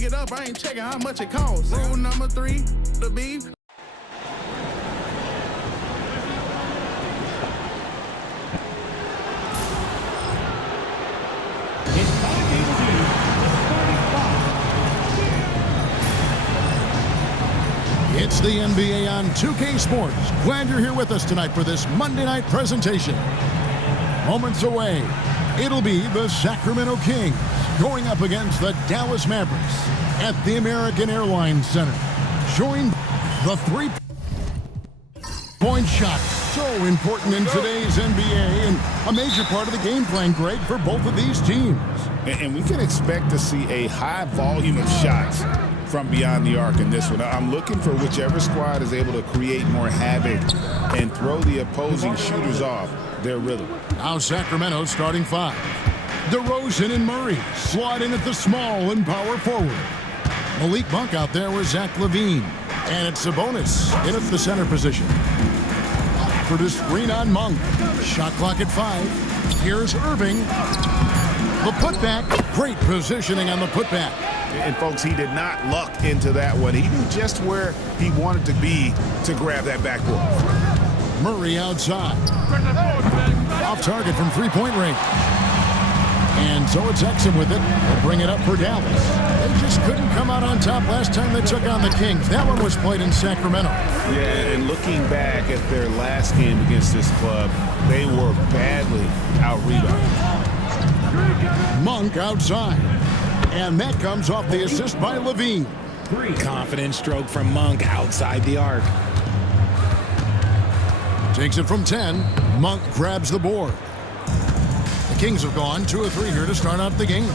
pick it up, I ain't checking how much it costs. Rule number 3, the beef. It's the NBA on 2K Sports. Glad you're here with us tonight for this Monday night presentation. Moments away, it'll be the Sacramento Kings going up against the Dallas Mavericks at the American Airlines Center. Joined the three-point shot, so important in today's NBA and a major part of the game plan, Greg, for both of these teams. And we can expect to see a high volume of shots from beyond the arc in this one. I'm looking for whichever squad is able to create more havoc and throw the opposing shooters off their rhythm. Now Sacramento starting 5. DeRozan and Murray slot in at the small and power forward. Malik Monk out there with Zach LaVine. And it's Sabonis in at the center position. For the screen on Monk. Shot clock at 5. Here's Irving. The putback. Great positioning on the putback. And folks, he did not luck into that one. He knew just where he wanted to be to grab that backboard. Murray outside. Off target from three-point range. And so it's Exum with it. They'll bring it up for Dallas. They just couldn't come out on top last time they took on the Kings. That one was played in Sacramento. Yeah, and looking back at their last game against this club, they were badly out-rebounded. Monk outside. And that comes off the assist by LaVine. Confident stroke from Monk outside the arc. Takes it from 10. Monk grabs the board. The Kings have gone 2 of 3 here to start out the game.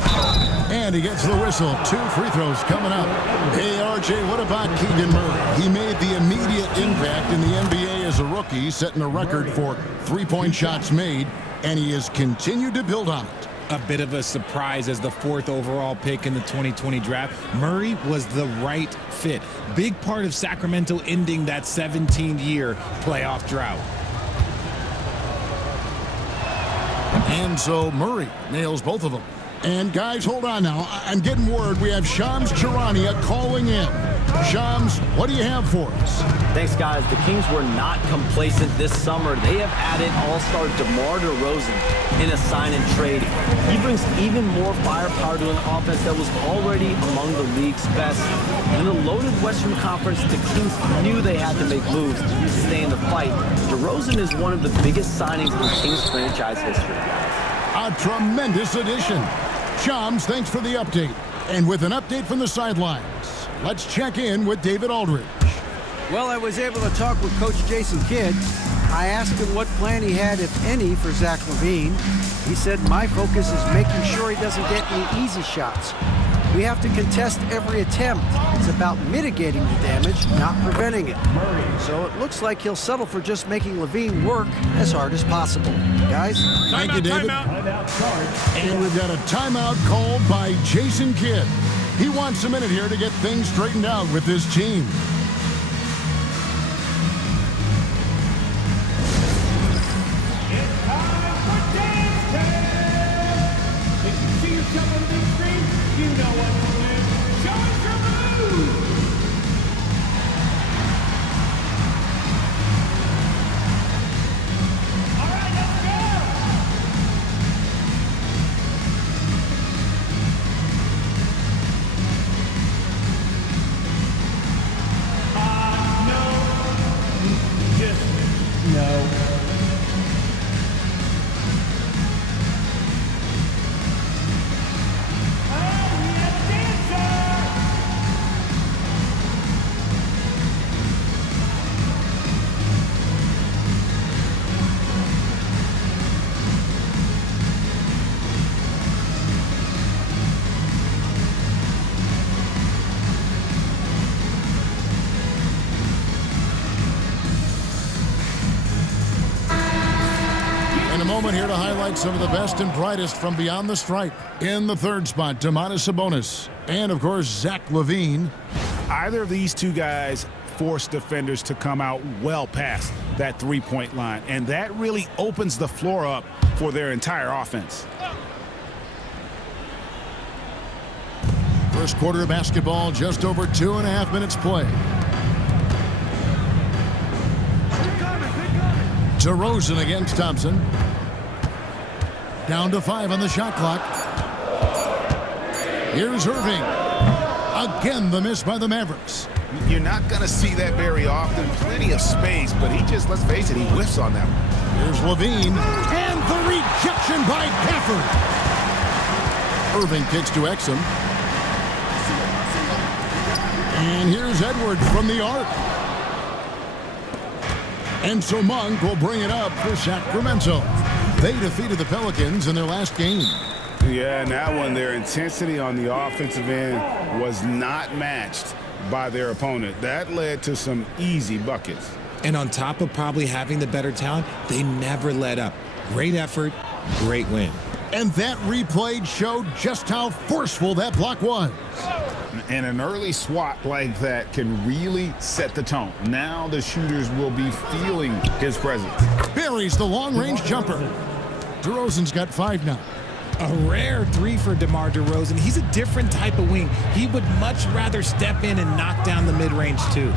And he gets the whistle. 2 free throws coming up. Hey, RJ, what about Keegan Murray? He made the immediate impact in the NBA as a rookie, setting a record for three-point shots made, and he has continued to build on it. A bit of a surprise as the 4th overall pick in the 2020 draft. Murray was the right fit. Big part of Sacramento ending that 17-year playoff drought. And so Murray nails both of them. And guys, hold on now. I'm getting word we have Shams Charania calling in. Shams, what do you have for us? Thanks, guys. The Kings were not complacent this summer. They have added all-star DeMar DeRozan in a sign and trade. He brings even more firepower to an offense that was already among the league's best. In a loaded Western Conference, the Kings knew they had to make moves to stay in the fight. DeRozan is one of the biggest signings in Kings franchise history. A tremendous addition. Shams, thanks for the update. And with an update from the sidelines, let's check in with David Aldridge. Well, I was able to talk with Coach Jason Kidd. I asked him what plan he had, if any, for Zach LaVine. He said, my focus is making sure he doesn't get any easy shots. We have to contest every attempt. It's about mitigating the damage, not preventing it. So it looks like he'll settle for just making LaVine work as hard as possible. Guys? Thank you, David. And we've got a timeout called by Jason Kidd. He wants a minute here to get things straightened out with his team. Moment here to highlight some of the best and brightest from beyond the stripe. In the 3rd spot, Domantas Sabonis. And, of course, Zach LaVine. Either of these two guys force defenders to come out well past that three-point line, and that really opens the floor up for their entire offense. For First quarter of basketball, just over 2.5 minutes play. DeRozan against Thompson. Down to 5 on the shot clock. Here's Irving. Again, the miss by the Mavericks. You're not going to see that very often. Plenty of space, but he just, let's face it, he whiffs on that one. Here's Levine. And the rejection by Gafford. Irving kicks to Exum. And here's Edwards from the arc. And so Monk will bring it up for Sacramento. They defeated the Pelicans in their last game. Yeah, and that one, their intensity on the offensive end was not matched by their opponent. That led to some easy buckets. And on top of probably having the better talent, they never let up. Great effort, great win. And that replay showed just how forceful that block was. And an early swat like that can really set the tone. Now the shooters will be feeling his presence. Buries the long-range jumper. DeRozan's got 5 now. A rare 3 for DeMar DeRozan. He's a different type of wing. He would much rather step in and knock down the mid-range too.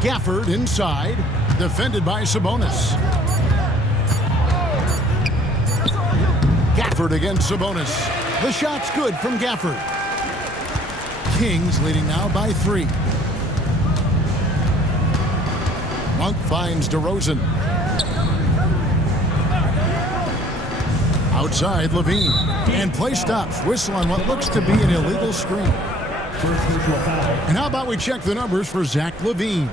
Gafford inside, defended by Sabonis. Gafford against Sabonis. The shot's good from Gafford. Kings leading now by 3. Monk finds DeRozan. Outside, Levine. And play stops. Whistle on what looks to be an illegal screen. And how about we check the numbers for Zach LaVine?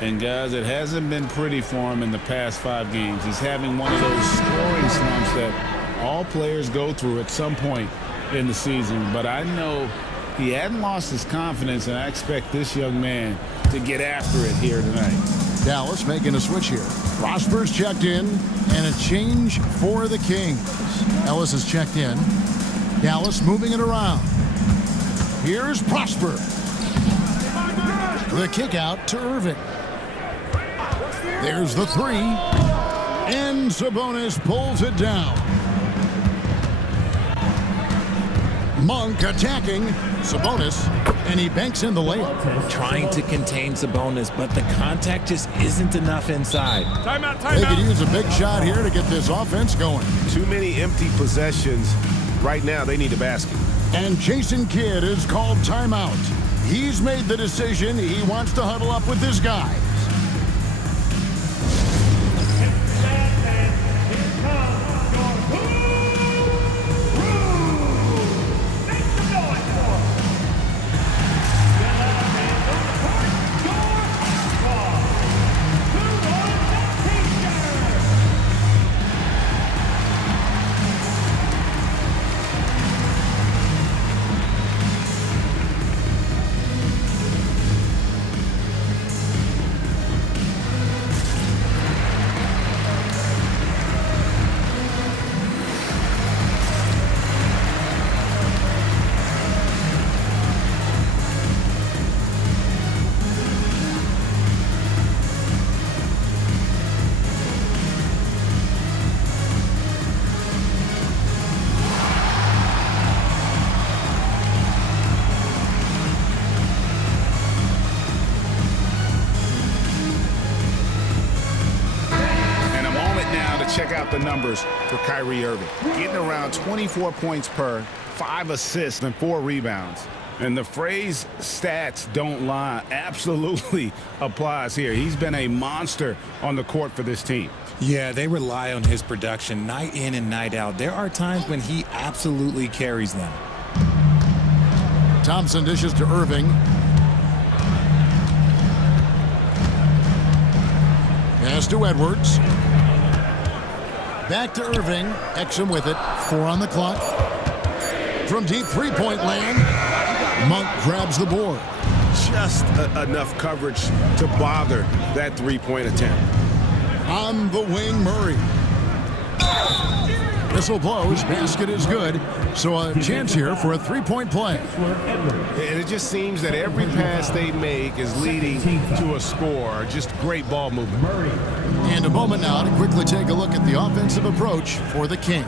And guys, it hasn't been pretty for him in the past 5 games. He's having one of those scoring slumps that all players go through at some point in the season. But I know he hadn't lost his confidence, and I expect this young man to get after it here tonight. Dallas making a switch here. Prosper's checked in, and a change for the Kings. Ellis is checked in. Dallas moving it around. Here's Prosper. The kick out to Irving. There's the 3. And Sabonis pulls it down. Monk attacking Sabonis, and he banks in the layup. Trying to contain Sabonis, but the contact just isn't enough inside. Timeout, They could timeout. use a big shot here to get this offense going. Too many empty possessions. Right now, they need a basket. And Jason Kidd is called timeout. He's made the decision. He wants to huddle up with his guys. Check out the numbers for Kyrie Irving. Getting around 24 points per, 5 assists, and 4 rebounds. And the phrase stats don't lie absolutely applies here. He's been a monster on the court for this team. Yeah, they rely on his production night in and night out. There are times when he absolutely carries them. Thompson dishes to Irving. Pass to Edwards. Back to Irving. Exum with it. 4 on the clock. From deep three-point land, Monk grabs the board. Just enough coverage to bother that three-point attempt. On the wing, Murray. Whistle blows. Basket is good. So a chance here for a three-point play. And it just seems that every pass they make is leading to a score. Just great ball movement. And a moment now to quickly take a look at the offensive approach for the Kings.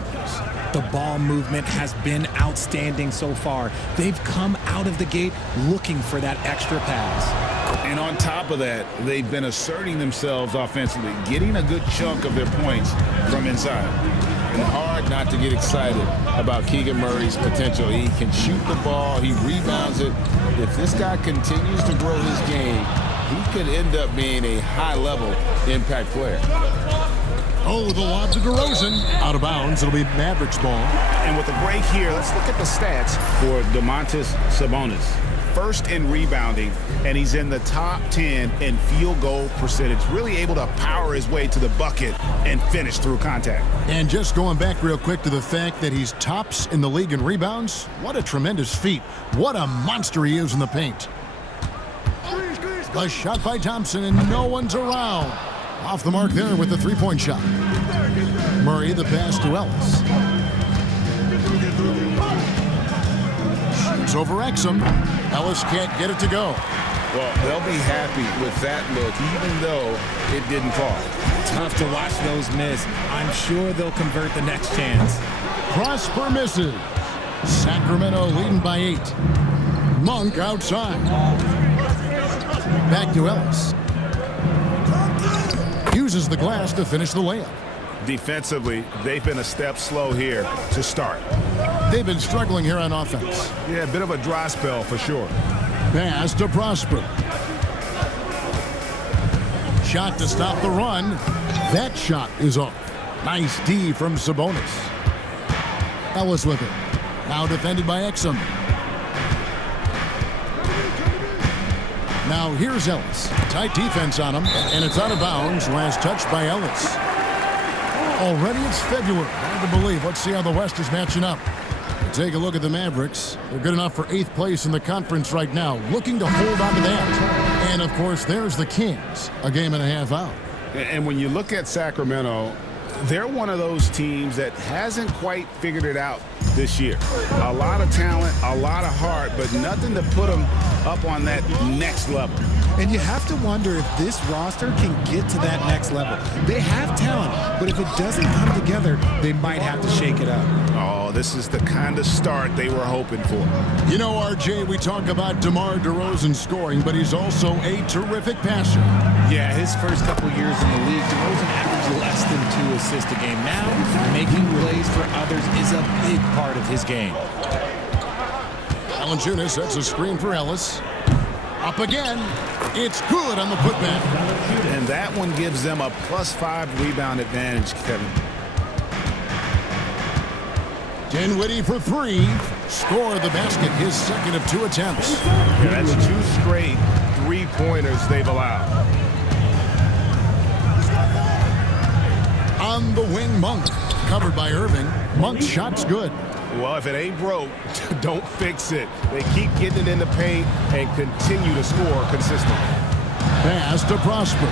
The ball movement has been outstanding so far. They've come out of the gate looking for that extra pass. And on top of that, they've been asserting themselves offensively, getting a good chunk of their points from inside. And hard not to get excited about Keegan Murray's potential. He can shoot the ball, he rebounds it. If this guy continues to grow his game, he could end up being a high-level impact player. Oh, the lob to DeRozan. Out of bounds. It'll be Mavericks ball. And with the break here, let's look at the stats for Domantas Sabonis. First in rebounding, and he's in the top 10 in field goal percentage. Really able to power his way to the bucket and finish through contact. And just going back real quick to the fact that he's tops in the league in rebounds. What a tremendous feat. What a monster he is in the paint. A shot by Thompson, and no one's around. Off the mark there with the three-point shot. Murray, the pass to Ellis. Shoots over Exum. Ellis can't get it to go. Well, they'll be happy with that look, even though it didn't fall. Tough to watch those miss. I'm sure they'll convert the next chance. Prosper misses. Sacramento leading by 8. Monk outside. Back to Ellis. Uses the glass to finish the layup. Defensively, they've been a step slow here to start. They've been struggling here on offense. Yeah, a bit of a dry spell for sure. Pass to Prosper. Shot to stop the run. That shot is off. Nice D from Sabonis. Ellis with it. Now defended by Exum. Now here's Ellis. Tight defense on him, and it's out of bounds. Last touch by Ellis. Already it's February. Hard to believe. Let's see how the West is matching up. Take a look at the Mavericks. They're good enough for 8th place in the conference right now, looking to hold on to that. And, of course, there's the Kings, a game and a half out. And when you look at Sacramento, they're one of those teams that hasn't quite figured it out this year. A lot of talent, a lot of heart, but nothing to put them up on that next level. And you have to wonder if this roster can get to that next level. They have talent, but if it doesn't come together, they might have to shake it up. Oh, this is the kind of start they were hoping for. You know, RJ, we talk about DeMar DeRozan scoring, but he's also a terrific passer. Yeah, his first couple years in the league, DeRozan averaged less than 2 assists a game. Now, making plays for others is a big part of his game. Valanciunas sets a screen for Ellis. Up again. It's good on the putback. And that one gives them a +5 rebound advantage, Kevin. Dinwiddie for 3. Score the basket, his second of 2 attempts. Yeah, that's 2 straight 3-pointers they've allowed. On the wing, Monk. Covered by Irving. Monk's shot's good. Well, if it ain't broke, don't fix it. They keep getting it in the paint and continue to score consistently. Pass to Prosper.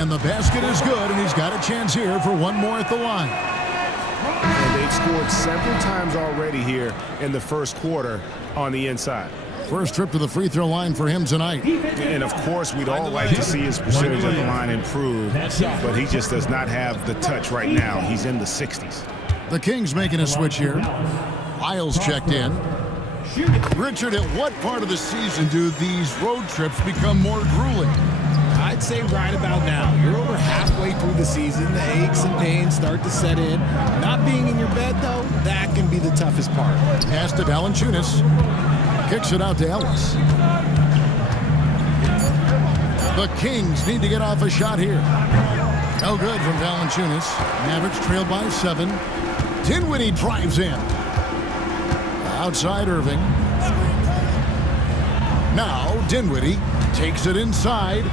And the basket is good, and he's got a chance here for one more at the line. And they've scored several times already here in the first quarter on the inside. First trip to the free throw line for him tonight. And, of course, we'd all like to see his percentage at the line improve, but he just does not have the touch right now. He's in the 60s. The Kings making a switch here. Lyles checked in. Richard, at what part of the season do these road trips become more grueling? I'd say right about now. You're over halfway through the season. The aches and pains start to set in. Not being in your bed, though, that can be the toughest part. Pass to Valanciunas. Kicks it out to Ellis. The Kings need to get off a shot here. No good from Valanciunas. Mavericks trail by 7. Dinwiddie drives in. Outside Irving. Now Dinwiddie takes it inside.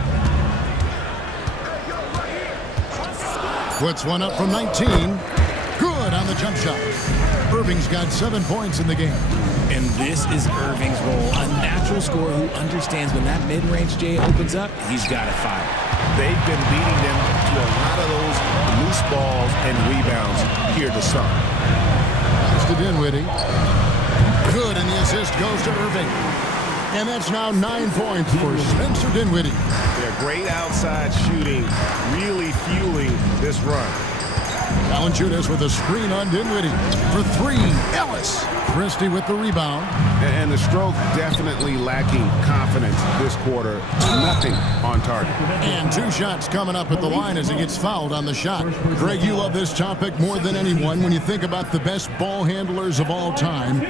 Puts one up from 19. Good on the jump shot. Irving's got 7 points in the game. And this is Irving's role, a natural scorer who understands when that mid-range J opens up, he's got to fire. They've been beating them to a lot of those loose balls and rebounds here to start. It's to Dinwiddie. Good, and the assist goes to Irving. And that's now 9 points for Spencer Dinwiddie. Yeah, great outside shooting, really fueling this run. Valanciunas with a screen on Dinwiddie. For three, Ellis. Christie with the rebound. And the stroke definitely lacking confidence this quarter. Nothing on target. And 2 shots coming up at the line as he gets fouled on the shot. Greg, you love this topic more than anyone when you think about the best ball handlers of all time.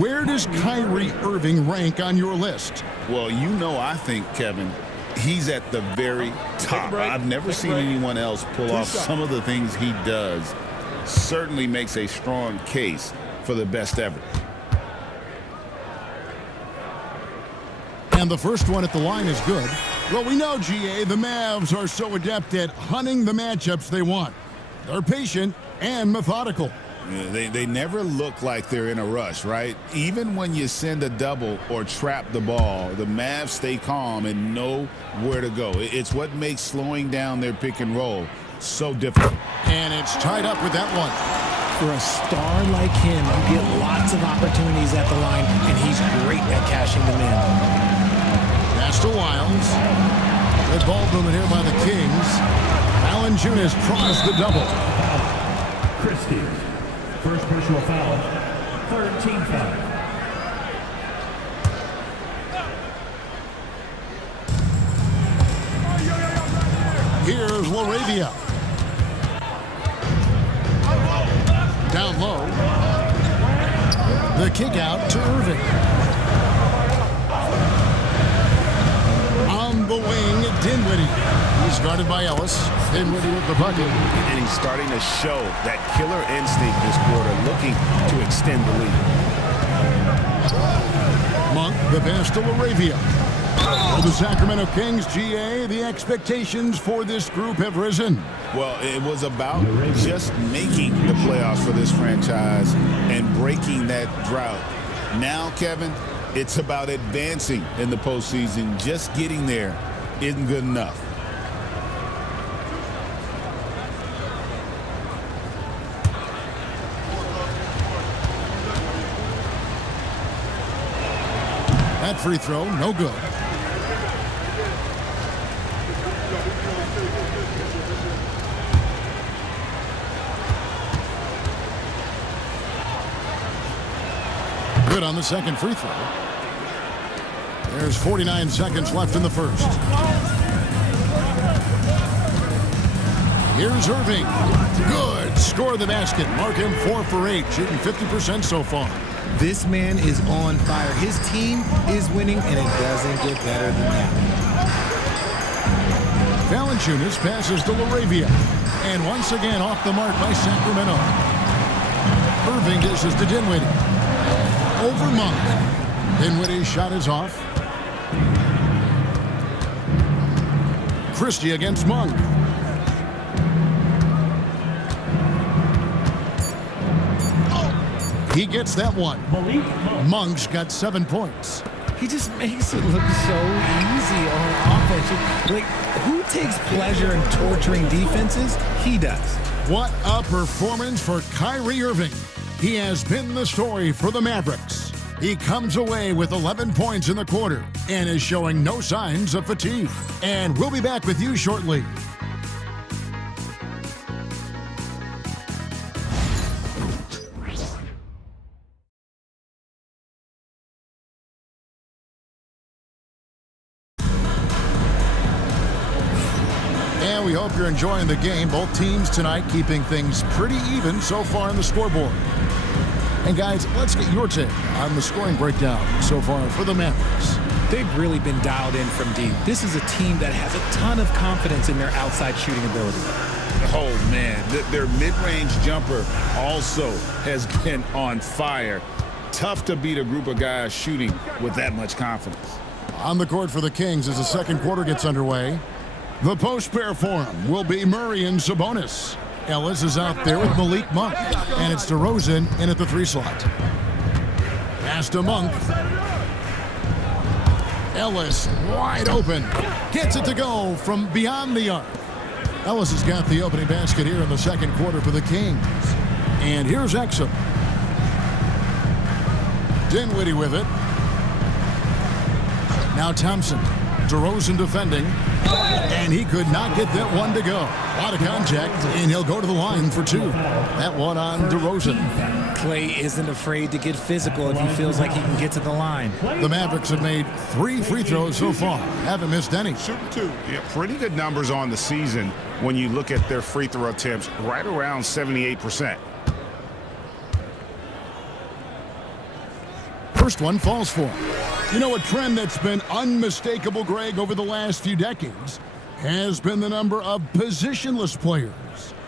Where does Kyrie Irving rank on your list? Well, you know, I think, Kevin, he's at the very top. I've never seen anyone else pull off some of the things he does. Certainly makes a strong case for the best ever. And the first one at the line is good. Well, we know, GA, the Mavs are so adept at hunting the matchups they want. They're patient and methodical. Yeah, they never look like they're in a rush, right? Even when you send a double or trap the ball, the Mavs stay calm and know where to go. It's what makes slowing down their pick and roll so difficult. And it's tied up with that one. For a star like him, you get lots of opportunities at the line, and he's great at cashing them in. Pass to Wiles. Good ball movement here by the Kings. Valanciunas tries the double. Christie, first personal foul, third team foul. Here's LaRavia. Down low. The kick out to Irving. On the wing, Dinwiddie. He's guarded by Ellis. Dinwiddie with the bucket. And he's starting to show that killer instinct this quarter, looking to extend the lead. Monk, the pass to LaRavia. For the Sacramento Kings, GA, the expectations for this group have risen. Well, it was about just making the playoffs for this franchise and breaking that drought. Now, Kevin, it's about advancing in the postseason. Just getting there isn't good enough. That free throw, no good. Good on the second free throw. There's 49 seconds left in the first. Here's Irving. Good. Score the basket. Mark him 4 for 8, shooting 50% so far. This man is on fire. His team is winning, and it doesn't get better than that. Valanciunas passes to LaRavia. And once again off the mark by Sacramento. Irving dishes to Dinwiddie. Over Monk. Dinwiddie's shot is off. Christie against Monk. He gets that one. Monk's got 7 points. He just makes it look so easy on offense. Like, who takes pleasure in torturing defenses? He does. What a performance for Kyrie Irving. He has been the story for the Mavericks. He comes away with 11 points in the quarter and is showing no signs of fatigue. And we'll be back with you shortly. And we hope you're enjoying the game. Both teams tonight keeping things pretty even so far on the scoreboard. And guys, let's get your take on the scoring breakdown so far for the Mavericks. They've really been dialed in from deep. This is a team that has a ton of confidence in their outside shooting ability. Oh, man, their mid-range jumper also has been on fire. Tough to beat a group of guys shooting with that much confidence. On the court for the Kings as the second quarter gets underway. The post pair for him will be Murray and Sabonis. Ellis is out there with Malik Monk. And it's DeRozan in at the 3 slot. Pass to Monk. Ellis wide open. Gets it to go from beyond the arc. Ellis has got the opening basket here in the second quarter for the Kings. And here's Exum. Dinwiddie with it. Now Thompson. DeRozan defending. And he could not get that one to go. A lot of contact, and he'll go to the line for two. That one on DeRozan. Clay isn't afraid to get physical if he feels like he can get to the line. The Mavericks have made 3 free throws so far. Haven't missed any. Shooting 2. Yeah, pretty good numbers on the season when you look at their free throw attempts, right around 78%. First one falls for him. You know, a trend that's been unmistakable, Greg, over the last few decades has been the number of positionless players.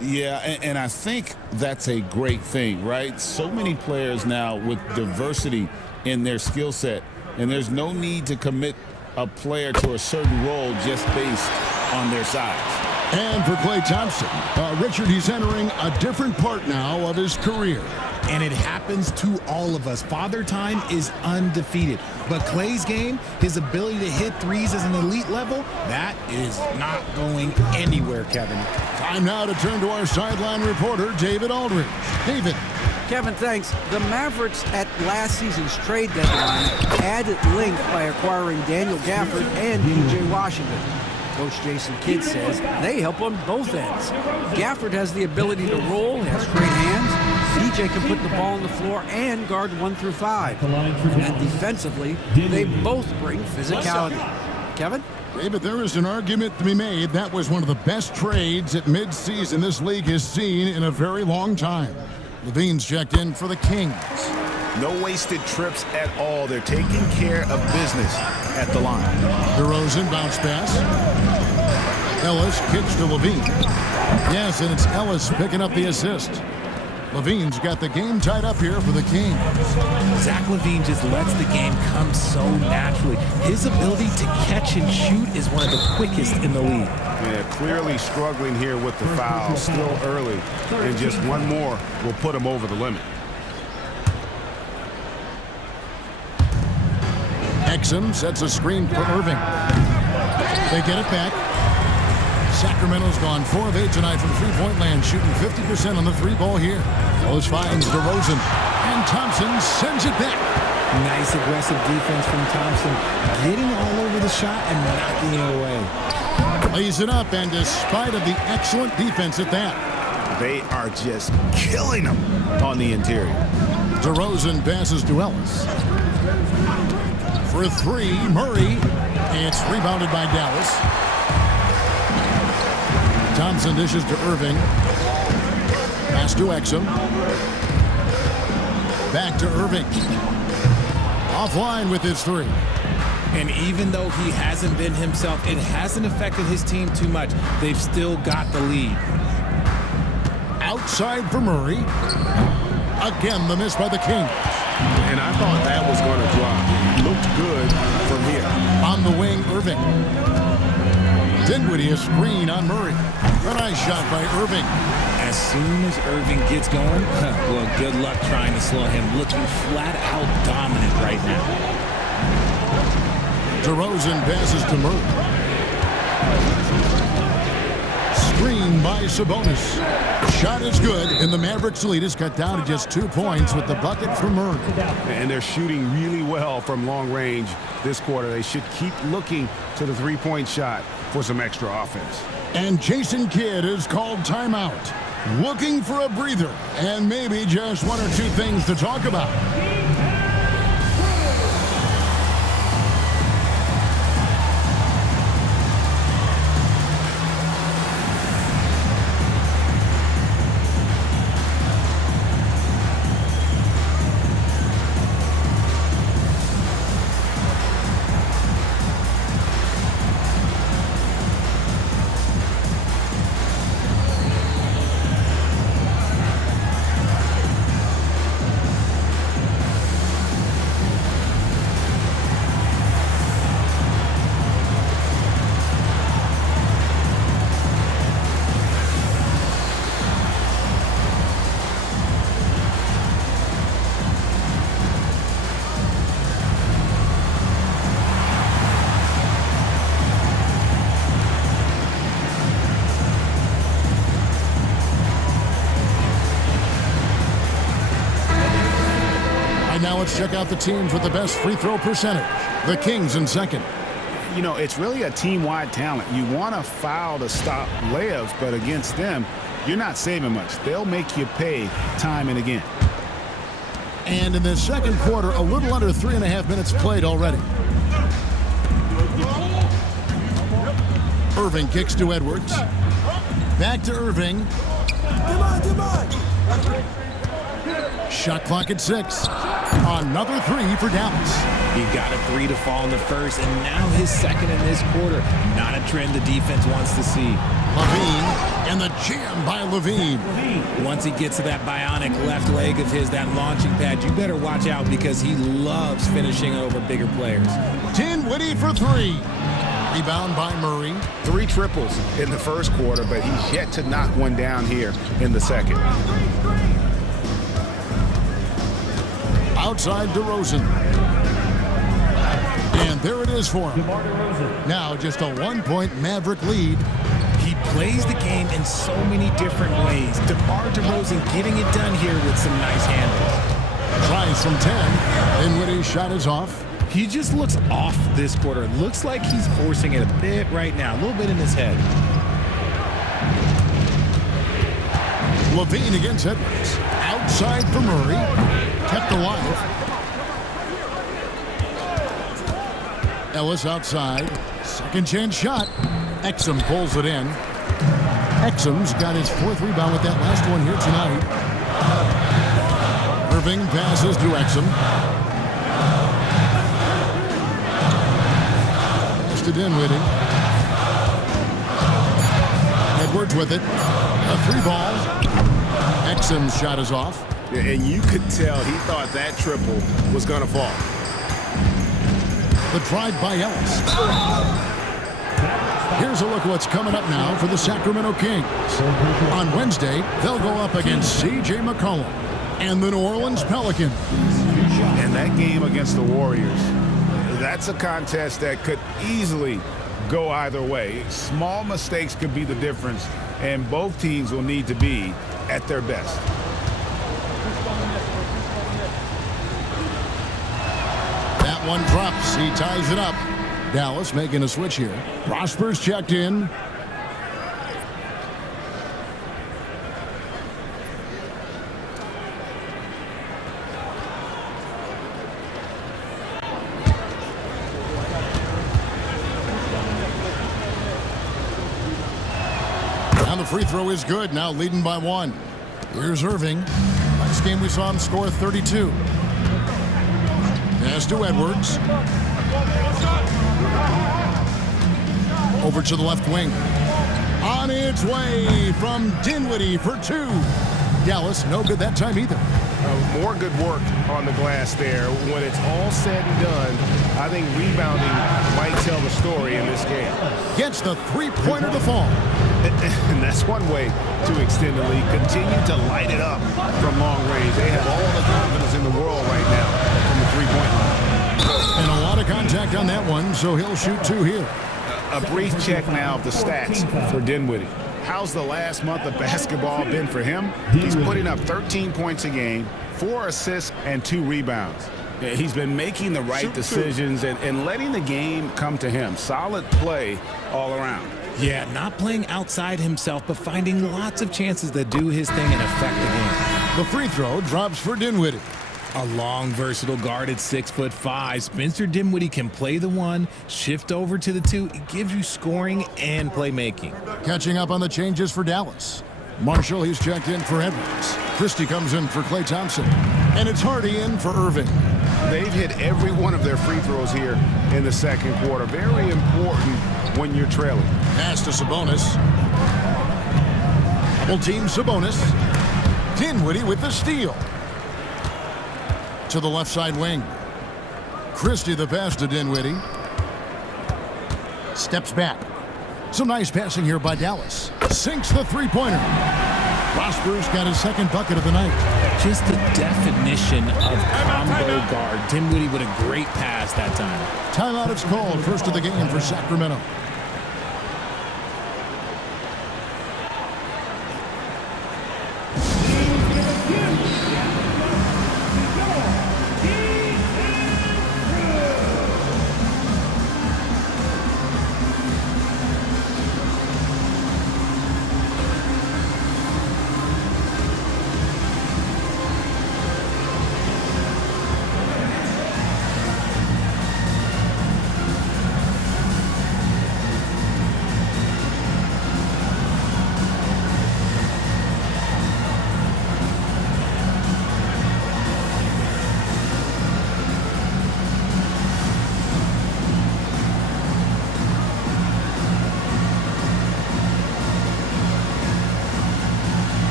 Yeah, and I think that's a great thing, right? So many players now with diversity in their skill set, and there's no need to commit a player to a certain role just based on their size. And for Klay Thompson, Richard, he's entering a different part now of his career. And it happens to all of us. Father Time is undefeated. But Klay's game, his ability to hit threes as an elite level, that is not going anywhere, Kevin. Time now to turn to our sideline reporter, David Aldridge. David. Kevin, thanks. The Mavericks at last season's trade deadline added length by acquiring Daniel Gafford and P.J. Washington. Coach Jason Kidd says they help on both ends. Gafford has the ability to roll, has great hands. DJ can put the ball on the floor and guard 1 through 5. And defensively, they both bring physicality. Kevin? David, there is an argument to be made that was one of the best trades at midseason this league has seen in a very long time. Levine's checked in for the Kings. No wasted trips at all. They're taking care of business at the line. DeRozan bounce pass. Ellis kicks to Levine. Yes, and it's Ellis picking up the assist. Levine's got the game tied up here for the Kings. Zach LaVine just lets the game come so naturally. His ability to catch and shoot is one of the quickest in the league. Yeah, clearly struggling here with the foul. Still early. And just one more will put him over the limit. Exum sets a screen for Irving. They get it back. Sacramento's gone 4 of 8 tonight from three-point land, shooting 50% on the 3-ball here. Those finds DeRozan, and Thompson sends it back. Nice aggressive defense from Thompson, getting all over the shot and knocking it away. Lays it up, and despite of the excellent defense at that, they are just killing him on the interior. DeRozan passes to Ellis. For 3, Murray. It's rebounded by Dallas. Thompson dishes to Irving. Pass to Exum. Back to Irving. Offline with his 3. And even though he hasn't been himself, it hasn't affected his team too much. They've still got the lead. Outside for Murray. Again, the miss by the Kings. And I thought that was going to drop. Looked good from here. On the wing, Irving. Dinwiddie a screen on Murray. A nice shot by Irving. As soon as Irving gets going, well, good luck trying to slow him. Looking flat out dominant right now. DeRozan passes to Murray. Screen by Sabonis. Shot is good, and the Mavericks lead is cut down to just 2 points with the bucket from Murray. And they're shooting really well from long range this quarter. They should keep looking to the three-point shot for some extra offense. And Jason Kidd is called timeout. Looking for a breather and maybe just 1 or 2 things to talk about. Now let's check out the teams with the best free throw percentage. The Kings in second. you know, it's really a team-wide talent. You want to foul to stop layups, but against them, you're not saving much. They'll make you pay time and again. And in the second quarter, a little under 3.5 minutes played already. Irving kicks to Edwards. Back to Irving. Shot clock at 6. Another 3 for Dallas. He got a 3 to fall in the first, and now his second in this quarter. Not a trend the defense wants to see. Levine, and the jam by Levine. Once he gets to that bionic left leg of his, that launching pad, you better watch out because he loves finishing over bigger players. Dinwiddie for 3. Rebound by Murray. 3 triples in the first quarter, but he's yet to knock one down here in the second. Outside DeRozan. And there it is for him. Now just a 1-point Maverick lead. He plays the game in so many different ways. DeMar DeRozan getting it done here with some nice handles. Tries from 10. Dinwiddie's shot is off. He just looks off this quarter. Looks like he's forcing it a bit right now. A little bit in his head. Levine against Edwards. Outside for Murray. Kept alive. Ellis outside. Second chance shot. Exum pulls it in. Exum's got his 4th rebound with that last one here tonight. Irving passes to Exum. Pass to Dinwiddie. Edwards with it. A 3 ball. Exum's shot is off. Yeah, and you could tell he thought that triple was going to fall. The drive by Ellis. Here's a look at what's coming up now for the Sacramento Kings. On Wednesday, they'll go up against C.J. McCollum and the New Orleans Pelicans. And that game against the Warriors, that's a contest that could easily go either way. Small mistakes could be the difference, and both teams will need to be at their best. That one drops. He ties it up. Dallas making a switch here. Prosper's checked in. And the free throw is good. Now leading by 1. Here's Irving. Last game we saw him score 32. Pass to Edwards. Over to the left wing. On its way from Dinwiddie for 2. Dallas, no good that time either. More good work on the glass there. When it's all said and done, I think rebounding might tell the story in this game. Gets the 3-pointer to fall. And that's one way to extend the lead. Continue to light it up from long range. They have all the confidence in the world right now from the 3-point line. And a lot of contact on that one, so he'll shoot 2 here. A brief check now of the stats for Dinwiddie. How's the last month of basketball been for him? He's putting up 13 points a game, 4 assists, and 2 rebounds. He's been making the right decisions and letting the game come to him. Solid play all around. Yeah, not playing outside himself, but finding lots of chances to do his thing and affect the game. The free throw drops for Dinwiddie. A long, versatile guard at 6'5". Spencer Dinwiddie can play the 1, shift over to the 2. It gives you scoring and playmaking. Catching up on the changes for Dallas. Marshall, he's checked in for Edwards. Christie comes in for Klay Thompson. And it's Hardy in for Irving. They've hit every one of their free throws here in the second quarter. Very important when you're trailing. Pass to Sabonis. Double team Sabonis. Dinwiddie with the steal. To the left side wing. Christie the pass to Dinwiddie. Steps back. Some nice passing here by Dallas. Sinks the 3-pointer. Prosper's got his second bucket of the night. Just the definition of combo guard. Dinwiddie with a great pass that time. Timeout is called. First of the game for Sacramento.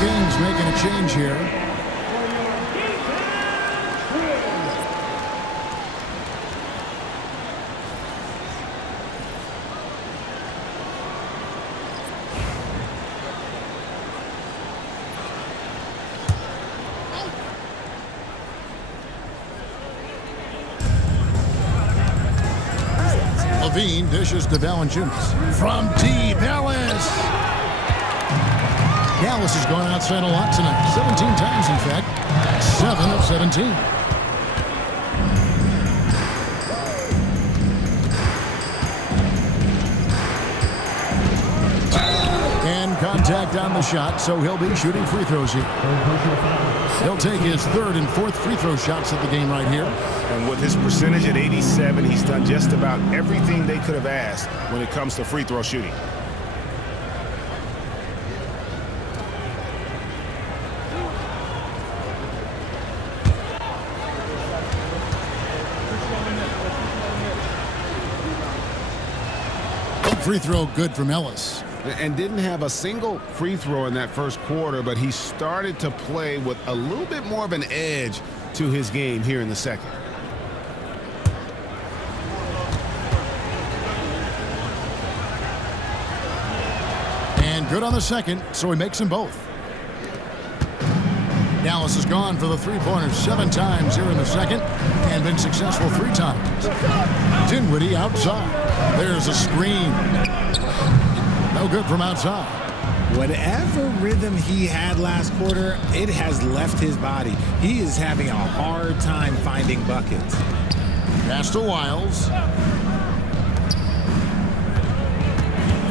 Kings making a change here. Levine dishes to Valanciunas. From deep, Dallas. Dallas has gone outside a lot tonight. 17 times, in fact. 7 of 17. And contact on the shot, so he'll be shooting free throws here. He'll take his third and fourth free throw shots of the game right here. And with his percentage at 87, he's done just about everything they could have asked when it comes to free throw shooting. Free throw good from Ellis. And didn't have a single free throw in that first quarter, but he started to play with a little bit more of an edge to his game here in the second. And good on the second, so he makes them both. Dallas has gone for the three-pointers 7 times here in the second and been successful 3 times. Dinwiddie outside. There's a screen. No good from outside. Whatever rhythm he had last quarter, it has left his body. He is having a hard time finding buckets. Pass to Wiles.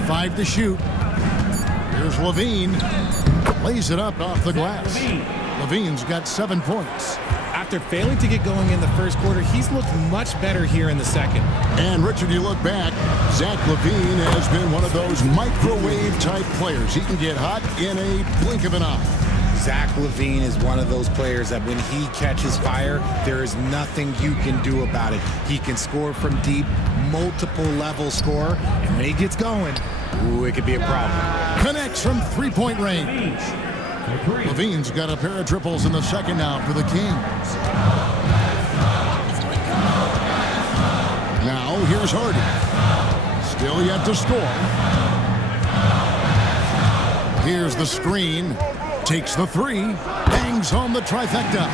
5 to shoot. Here's Levine. Lays it up off the glass. Levine's got 7 points. After failing to get going in the first quarter, he's looked much better here in the second. And Richard, you look back, Zach LaVine has been one of those microwave-type players. He can get hot in a blink of an eye. Zach LaVine is one of those players that when he catches fire, there is nothing you can do about it. He can score from deep, multiple level score, and when he gets going, ooh, it could be a problem. Connects from three-point range. Levine's got a pair of triples in the second now for the Kings. Now here's Hardy. Still yet to score. Here's the screen. Takes the 3. Bangs home the trifecta.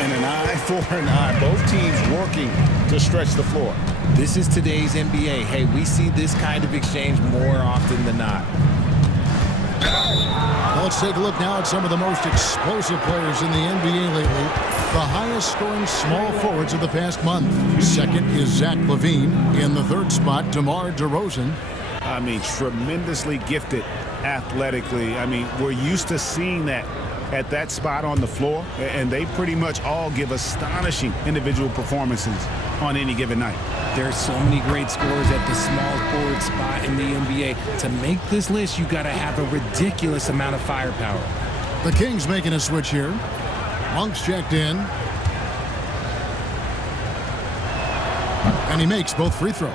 And an eye for an eye. Both teams working to stretch the floor. This is today's NBA. Hey, we see this kind of exchange more often than not. Well, let's take a look now at some of the most explosive players in the NBA lately. The highest scoring small forwards of the past month. Second is Zach LaVine. In the third spot, DeMar DeRozan. I mean, tremendously gifted athletically. I mean, we're used to seeing that at that spot on the floor, and they pretty much all give astonishing individual performances on any given night. There are so many great scorers at the small forward spot in the NBA. To make this list, you got to have a ridiculous amount of firepower. The Kings making a switch here. Monk's checked in. And he makes both free throws.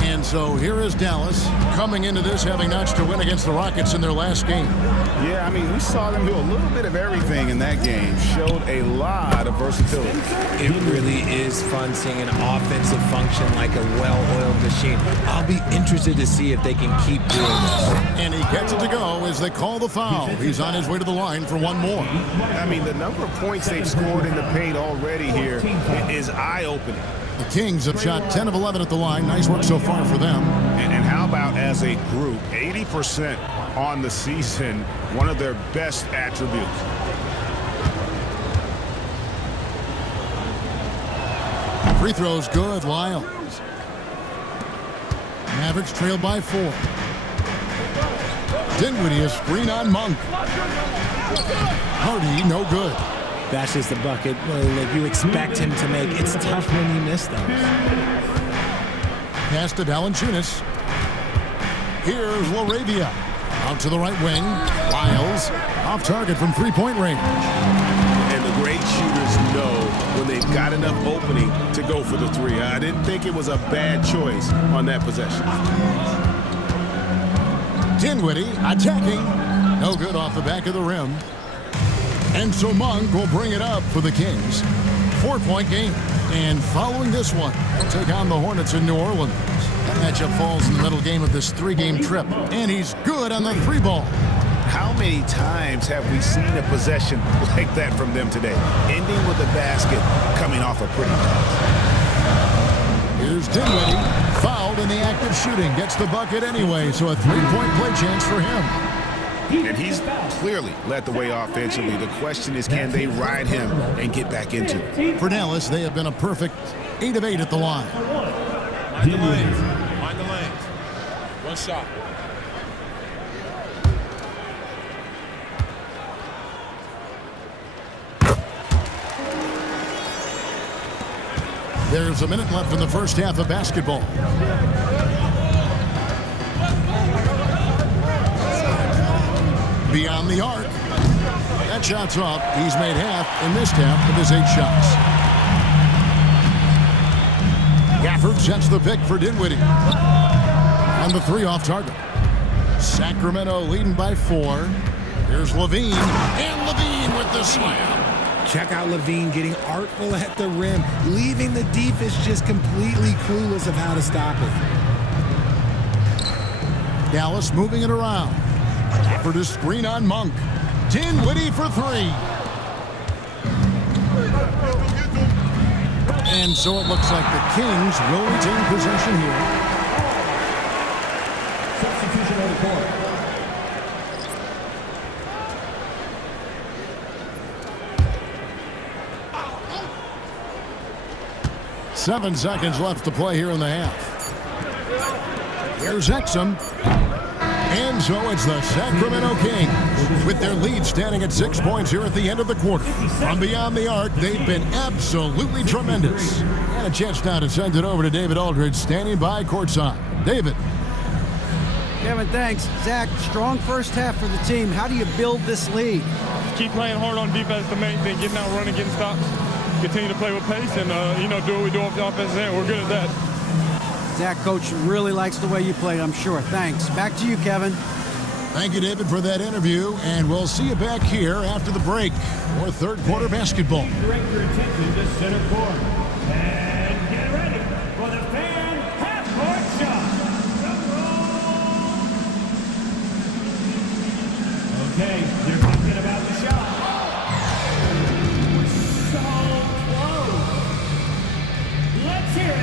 And so here is Dallas coming into this having notched to win against the Rockets in their last game. Yeah, I mean, we saw them do a little bit of everything in that game. Showed a lot of versatility. It really is fun seeing an offensive function like a well-oiled machine. I'll be interested to see if they can keep doing this. And he gets it to go as they call the foul. He's on his way to the line for one more. I mean, the number of points they've scored in the paint already here is eye-opening. The Kings have shot 10 of 11 at the line. Nice work so far for them. And how about as a group, 80% on the season, one of their best attributes. Free throws good, Lyles. Mavericks trailed by 4. Dinwiddie a screen on Monk. Hardy, no good. That's just the bucket that you expect him to make. It's tough when you miss those. Pass to Valanciunas. Here's LaRavia. Out to the right wing. Lyles off target from three-point range. And the great shooters know when they've got enough opening to go for the 3. I didn't think it was a bad choice on that possession. Dinwiddie attacking. No good off the back of the rim. And so Monk will bring it up for the Kings. 4-point game. And following this one, they'll take on the Hornets in New Orleans. That matchup falls in the middle game of this 3-game trip. And he's good on the 3-ball. How many times have we seen a possession like that from them today? Ending with a basket, coming off a pretty pass. Here's Dinwiddie, fouled in the act of shooting. Gets the bucket anyway, so a 3-point play chance for him. And he's clearly led the way offensively. The question is, can they ride him and get back into it? For Dallas, they have been a perfect 8 of 8 at the line. Mind the lanes. Mind the lanes. One shot. There's a minute left in the first half of basketball. Beyond the arc. That shot's off. He's made half and missed half of his 8 shots. Gafford sets the pick for Dinwiddie. And the 3 off target. Sacramento leading by 4. Here's Levine. And Levine with the slam. Check out Levine getting artful at the rim, leaving the defense just completely clueless of how to stop it. Dallas moving it around. For the screen on Monk. Dinwiddie for 3. And so it looks like the Kings will retain possession here. Substitution on the court. 7 seconds left to play here in the half. Here's Exum. And so it's the Sacramento Kings with their lead standing at 6 points here at the end of the quarter. From beyond the arc, they've been absolutely tremendous. And a chance now to send it over to David Aldridge standing by courtside. David. Kevin, thanks. Zach, strong first half for the team. How do you build this lead? Keep playing hard on defense, the main thing. Getting out, running, getting stops. Continue to play with pace and, do what we do off the offensive end. We're good at that. Zach, coach really likes the way you play, I'm sure. Thanks. Back to you, Kevin. Thank you, David, for that interview. And we'll see you back here after the break for third quarter basketball. Direct your attention to center court. And get ready for the fan half-court shot. Okay, they're talking about the shot. So close. Let's hear it.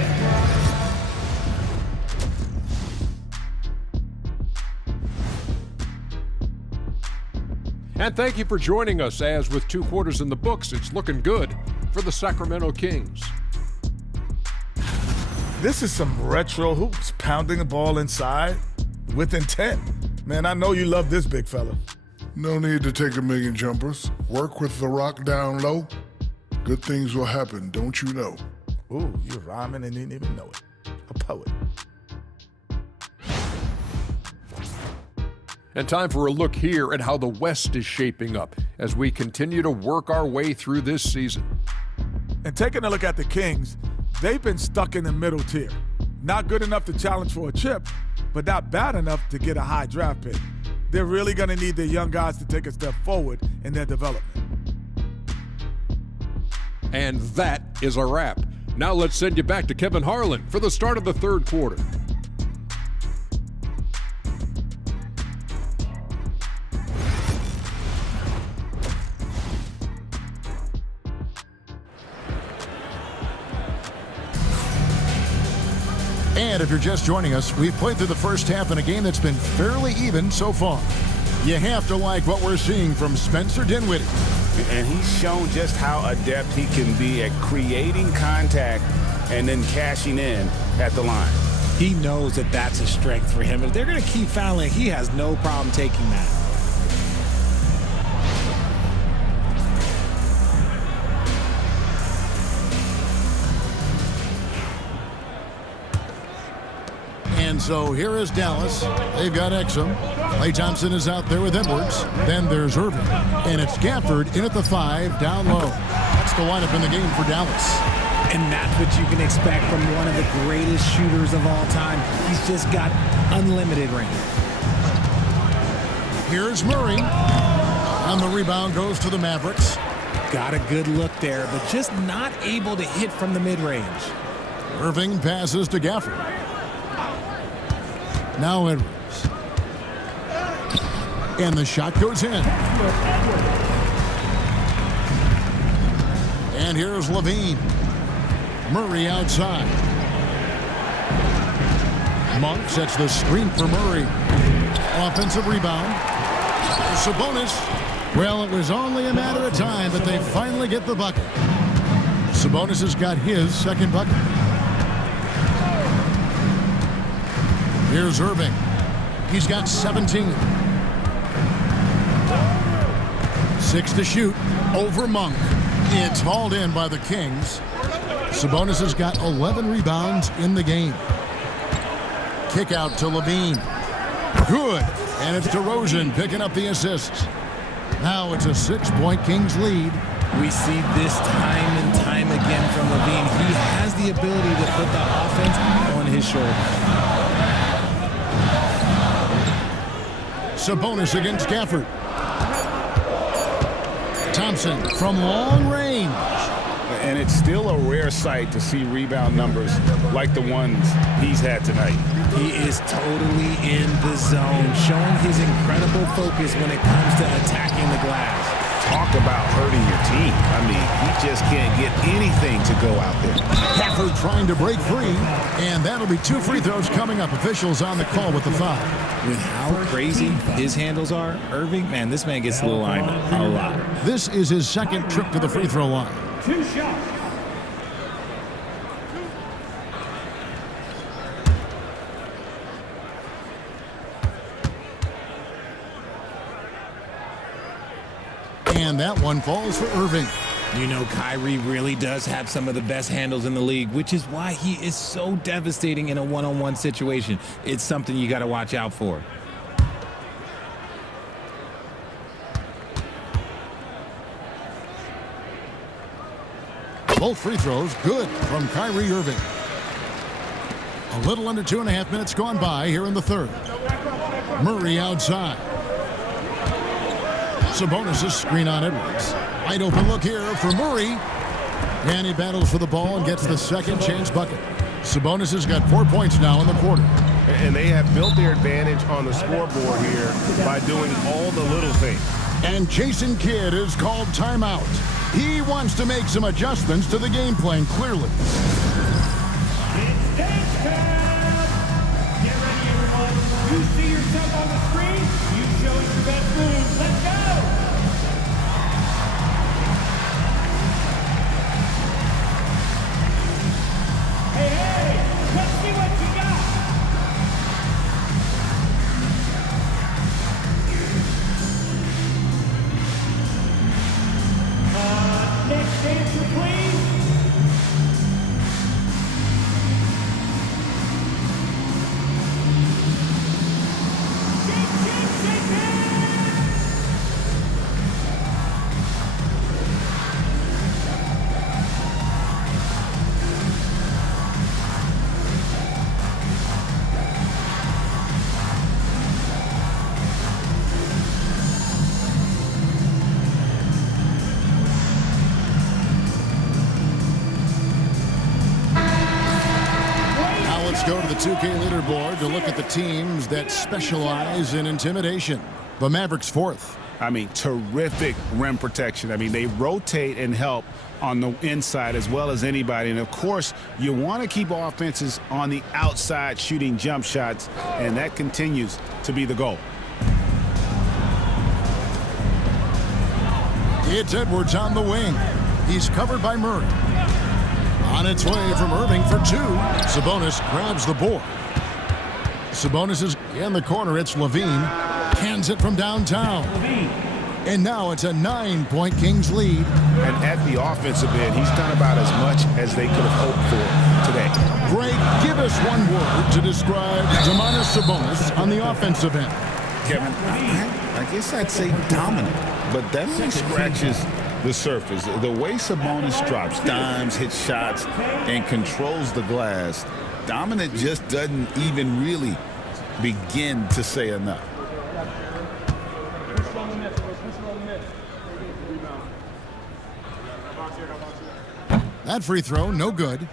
And thank you for joining us as with 2 quarters in the books, it's looking good for the Sacramento Kings. This is some retro hoops, pounding the ball inside with intent. Man, I know you love this big fella. No need to take a million jumpers. Work with the rock down low. Good things will happen, don't you know? Ooh, you're rhyming and didn't even know it. A poet. And time for a look here at how the West is shaping up as we continue to work our way through this season. And taking a look at the Kings, they've been stuck in the middle tier. Not good enough to challenge for a chip, but not bad enough to get a high draft pick. They're really going to need their young guys to take a step forward in their development. And that is a wrap. Now let's send you back to Kevin Harlan for the start of the third quarter. And if you're just joining us, we've played through the first half in a game that's been fairly even so far. You have to like what we're seeing from Spencer Dinwiddie. And he's shown just how adept he can be at creating contact and then cashing in at the line. He knows that that's a strength for him. If they're going to keep fouling, he has no problem taking that. And so here is Dallas. They've got Exum. Klay Thompson is out there with Edwards. Then there's Irving. And it's Gafford in at the 5, down low. That's the lineup in the game for Dallas. And that's what you can expect from one of the greatest shooters of all time. He's just got unlimited range. Here's Murray. And the rebound goes to the Mavericks. Got a good look there, but just not able to hit from the mid-range. Irving passes to Gafford. Now Edwards. And the shot goes in. And here's Levine. Murray outside. Monk sets the screen for Murray. Offensive rebound. Sabonis. Well, it was only a matter of time, but they finally get the bucket. Sabonis has got his second bucket. Here's Irving. He's got 17. 6 to shoot over Monk. It's hauled in by the Kings. Sabonis has got 11 rebounds in the game. Kick out to Levine. Good. And it's DeRozan picking up the assists. Now it's a 6-point Kings lead. We see this time and time again from Levine. He has the ability to put the offense on his shoulders. Sabonis against Gafford. Thompson from long range. And it's still a rare sight to see rebound numbers like the ones he's had tonight. He is totally in the zone, showing his incredible focus when it comes to attacking the glass. Talk about hurting your team. I mean, he just can't get anything to go out there. Gafford trying to break free, and that'll be 2 free throws coming up. Officials on the call with the foul. With how crazy his handles are, Irving, man, this man gets to the line a lot. This is his second trip to the free throw line. 2 shots. And that one falls for Irving. You know, Kyrie really does have some of the best handles in the league, which is why he is so devastating in a one-on-one situation. It's something you got to watch out for. Both free throws good from Kyrie Irving. A little under 2.5 minutes gone by here in the third. Murray outside. Sabonis' screen on Edwards. Wide open look here for Murray. And he battles for the ball and gets the second chance bucket. Sabonis has got 4 points now in the quarter. And they have built their advantage on the scoreboard here by doing all the little things. And Jason Kidd is called timeout. He wants to make some adjustments to the game plan, clearly. It's dance time. Get ready, everyone. You see yourself on the screen. You show us your best moves. Let's go. Hey, let's see what you got. Next dancer, please. Go to the 2K leaderboard to look at the teams that specialize in intimidation. The Mavericks 4th. I mean, terrific rim protection. I mean, they rotate and help on the inside as well as anybody. And, of course, you want to keep offenses on the outside shooting jump shots, and that continues to be the goal. It's Edwards on the wing. He's covered by Murray. On its way from Irving for 2. Sabonis grabs the board. Sabonis is in the corner. It's Levine. Hands it from downtown. And now it's a 9-point Kings lead. And at the offensive end, he's done about as much as they could have hoped for today. Greg, give us one word to describe Domantas Sabonis on the offensive end. Kevin, I guess I'd say dominant, but that only scratches the surface. The way Sabonis drops dimes, hits shots, and controls the glass, dominant just doesn't even really begin to say enough. That free throw, no good.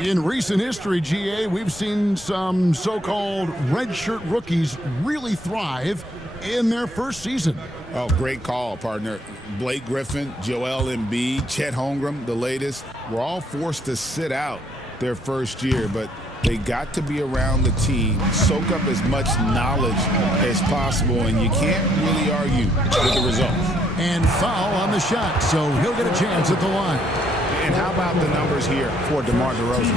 In recent history, GA, we've seen some so-called redshirt rookies really thrive in their first season. Oh, great call, partner. Blake Griffin, Joel Embiid, Chet Holmgren, the latest, were all forced to sit out their first year, but they got to be around the team, soak up as much knowledge as possible, and you can't really argue with the results. And foul on the shot, so he'll get a chance at the line. And how about the numbers here for DeMar DeRozan?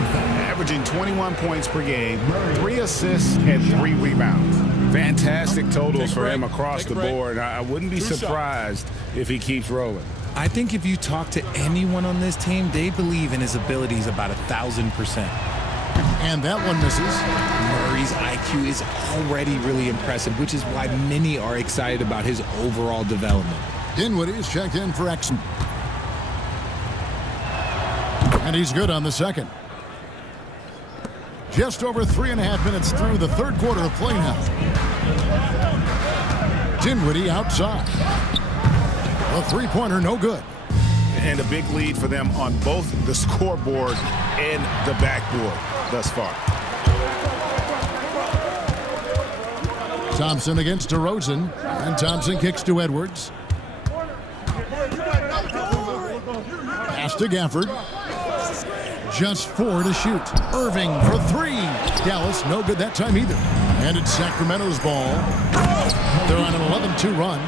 Averaging 21 points per game, 3 assists, and 3 rebounds. Fantastic totals for him across the board. I wouldn't be surprised if he keeps rolling. I think if you talk to anyone on this team, they believe in his abilities about 1,000%. And that one misses. Murray's IQ is already really impressive, which is why many are excited about his overall development. Dinwiddie's checked in for Exum. And he's good on the second. Just over 3.5 minutes through the third quarter of play now. Dinwiddie outside. A three-pointer, no good. And a big lead for them on both the scoreboard and the backboard thus far. Thompson against DeRozan. And Thompson kicks to Edwards. Pass to Gafford. Just 4 to shoot. Irving for 3. Dallas, no good that time either. And it's Sacramento's ball. They're on an 11-2 run.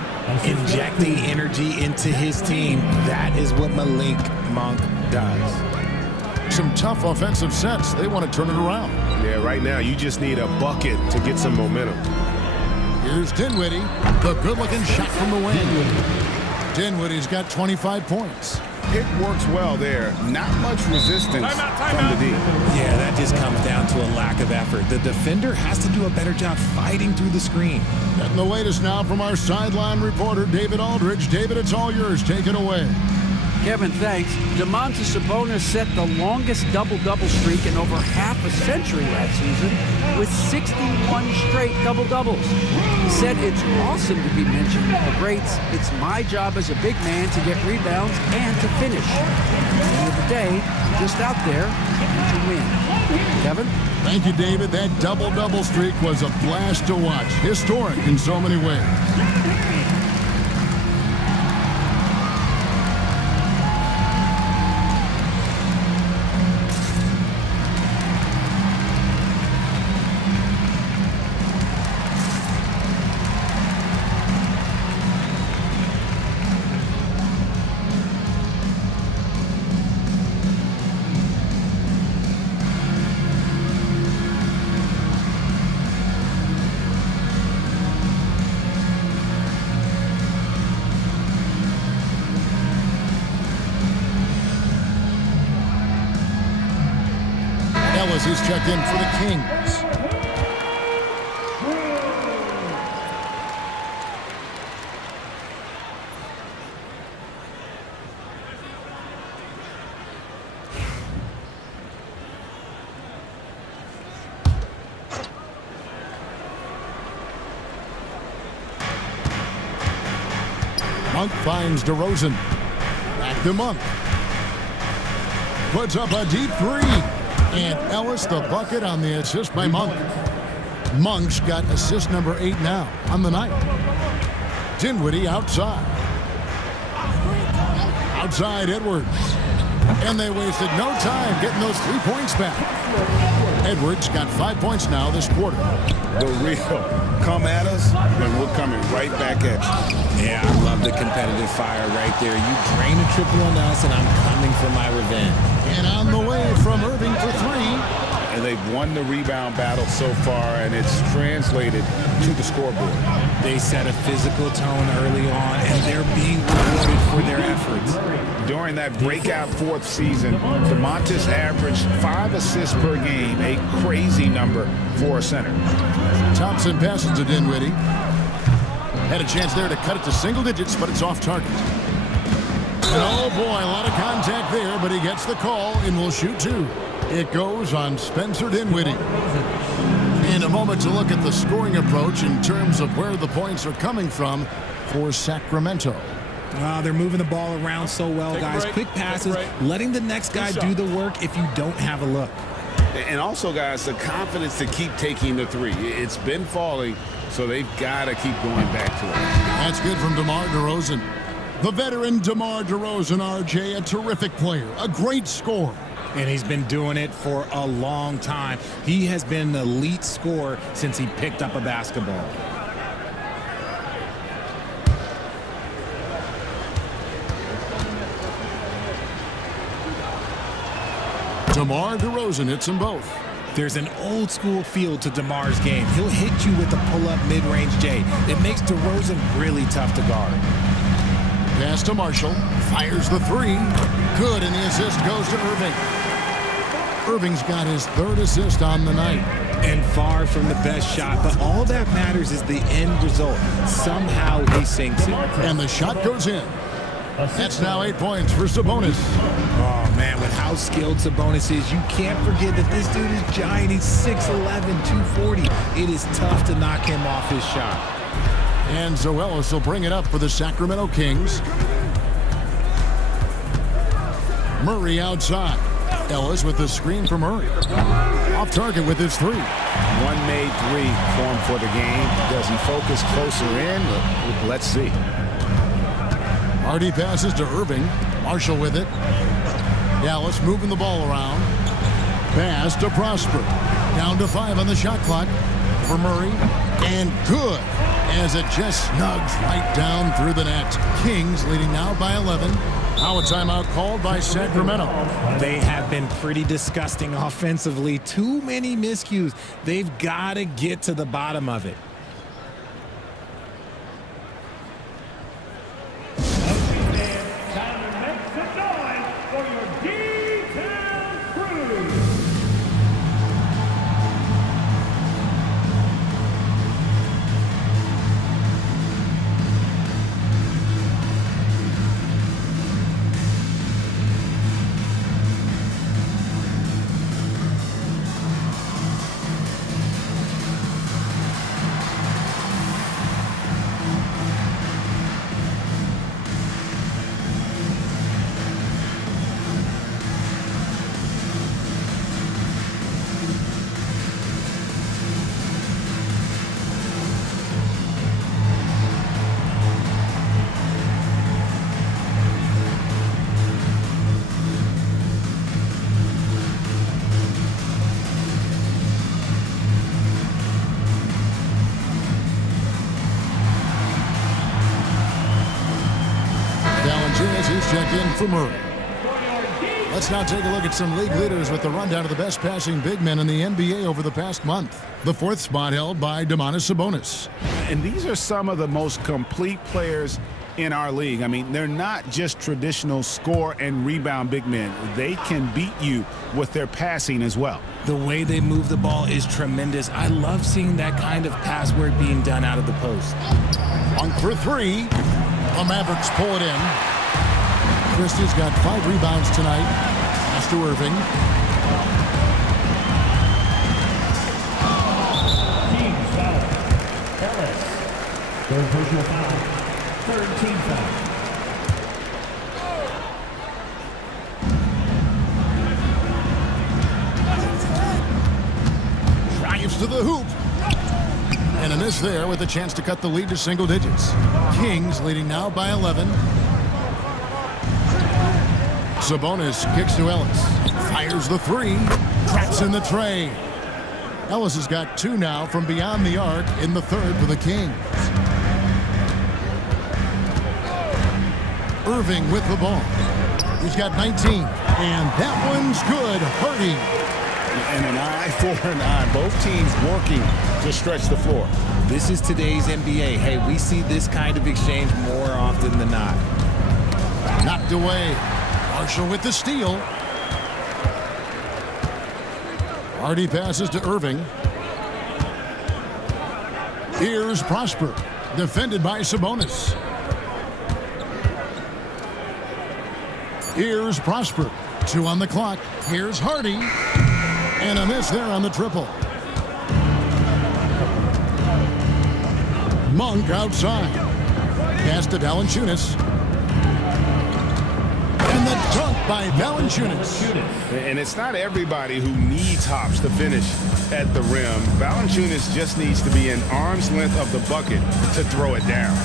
Injecting energy into his team. That is what Malik Monk does. Some tough offensive sets. They want to turn it around. Yeah, right now you just need a bucket to get some momentum. Here's Dinwiddie. The good-looking shot from the wing. Dinwiddie's got 25 points. It works well there. Not much resistance from the D. Yeah, that just comes down to a lack of effort. The defender has to do a better job fighting through the screen. Getting the latest now from our sideline reporter, David Aldridge. David, it's all yours. Take it away. Kevin, thanks. Domantas Sabonis set the longest double-double streak in over half a century last season with 61 straight double-doubles. He said it's awesome to be mentioned for greats. It's my job as a big man to get rebounds and to finish. At the end of the day, just out there to win. Kevin? Thank you, David. That double-double streak was a blast to watch. Historic in so many ways. He's checked in for the Kings. Monk finds DeRozan. Back to Monk. Puts up a deep three. And Ellis the bucket on the assist by Monk. Monk's got assist number 8 now on the night. Dinwiddie outside. Outside Edwards. And they wasted no time getting those 3 points back. Edwards got 5 points now this quarter. The real come at us, and we're coming right back at you. Yeah, I love the competitive fire right there. You drain a triple on us, and I'm coming for my revenge. And on the way from Irving for 3. And they've won the rebound battle so far, and it's translated to the scoreboard. They set a physical tone early on, and they're being rewarded for their efforts. During that breakout 4th season, Domantas averaged 5 assists per game, a crazy number for a center. Thompson passes to Dinwiddie. Had a chance there to cut it to single digits, but it's off target. And oh boy, a lot of contact there, but he gets the call and will shoot 2. It goes on Spencer Dinwiddie. In a moment to look at the scoring approach in terms of where the points are coming from for Sacramento. They're moving the ball around so well, guys. Quick passes, letting the next guy do the work if you don't have a look. And also, guys, the confidence to keep taking the three. It's been falling, so they've got to keep going back to it. That's good from DeMar DeRozan. The veteran DeMar DeRozan, RJ, a terrific player, a great scorer. And he's been doing it for a long time. He has been an elite scorer since he picked up a basketball. DeMar DeRozan hits them both. There's an old school feel to DeMar's game. He'll hit you with a pull-up mid-range J. It makes DeRozan really tough to guard. Pass to Marshall. Fires the three. Good, and the assist goes to Irving. Irving's got his third assist on the night. And far from the best shot, but all that matters is the end result. Somehow he sinks it. And the shot goes in. That's now 8 points for Sabonis. Oh, man, with how skilled Sabonis is, you can't forget that this dude is giant. He's 6'11", 240. It is tough to knock him off his shot. And Zoelis will bring it up for the Sacramento Kings. Murray outside. Ellis with the screen for Murray. Off target with his three. One made three for him for the game. Does he focus closer in? Let's see. Hardy passes to Irving. Marshall with it. Dallas moving the ball around. Pass to Prosper. Down to 5 on the shot clock for Murray. And good, as it just snugs right down through the net. Kings leading now by 11. Now a timeout called by Sacramento. They have been pretty disgusting offensively. Too many miscues. They've got to get to the bottom of it. Check in for Murray. Let's now take a look at some league leaders with the rundown of the best passing big men in the NBA over the past month. The 4th spot held by Domantas Sabonis. And these are some of the most complete players in our league. I mean, they're not just traditional score and rebound big men. They can beat you with their passing as well. The way they move the ball is tremendous. I love seeing that kind of pass work being done out of the post. On for three. The Mavericks pull it in. Christie's got 5 rebounds tonight. Pass to Irving. Kings foul. Ellis. Third personal foul. Third team foul. Drives to the hoop. And a miss there with a chance to cut the lead to single digits. Kings leading now by 11. Sabonis kicks to Ellis. Fires the three. Traps in the tray. Ellis has got 2 now from beyond the arc in the 3rd for the Kings. Irving with the ball. He's got 19. And that one's good. Hardy. And an eye for an eye. Both teams working to stretch the floor. This is today's NBA. Hey, we see this kind of exchange more often than not. Knocked away. Marshall with the steal. Hardy passes to Irving. Here's Prosper. Defended by Sabonis. Here's Prosper. 2 on the clock. Here's Hardy. And a miss there on the triple. Monk outside. Pass to Valanciunas. And the dunk by Valanciunas. And it's not everybody who needs hops to finish at the rim. Valanciunas just needs to be an arm's length of the bucket to throw it down.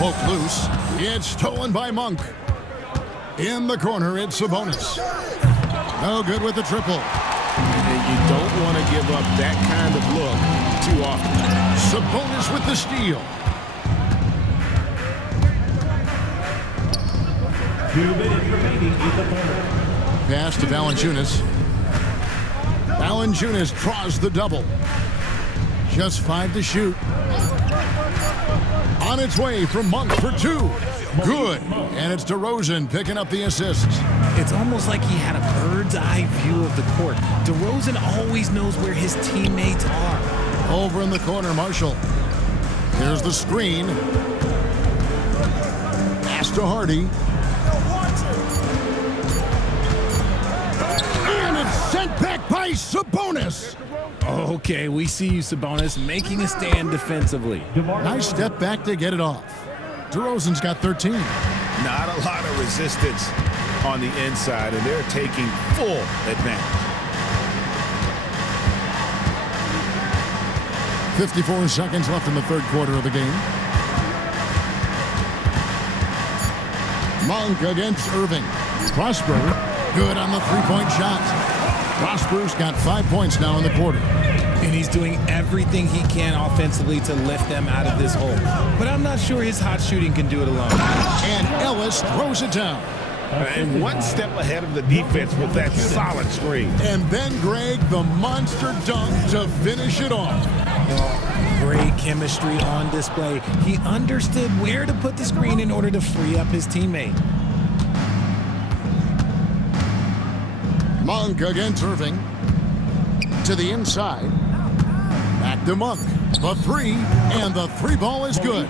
Poke loose. It's stolen by Monk. In the corner, it's Sabonis. No good with the triple. And you don't want to give up that kind of look too often. Sabonis with the steal. 2 minutes remaining in the quarter. Pass to Valanciunas. Valanciunas draws the double. Just 5 to shoot. On its way from Monk for 2. Good. And it's DeRozan picking up the assists. It's almost like he had a bird's eye view of the court. DeRozan always knows where his teammates are. Over in the corner, Marshall. Here's the screen. Pass to Hardy. And it's sent back by Sabonis. Okay, we see you, Sabonis, making a stand defensively. Nice step back to get it off. DeRozan's got 13. Not a lot of resistance on the inside, and they're taking full advantage. 54 seconds left in the third quarter of the game. Monk against Irving. Prosper, good on the three-point shot. Prosper's got 5 points now in the quarter. And he's doing everything he can offensively to lift them out of this hole. But I'm not sure his hot shooting can do it alone. And Ellis throws it down. And one step ahead of the defense with that solid screen. And then Greg, the monster dunk to finish it off. Great chemistry on display. He understood where to put the screen in order to free up his teammate. Monk against Irving. To the inside. Back to Monk. The three, and the three ball is good.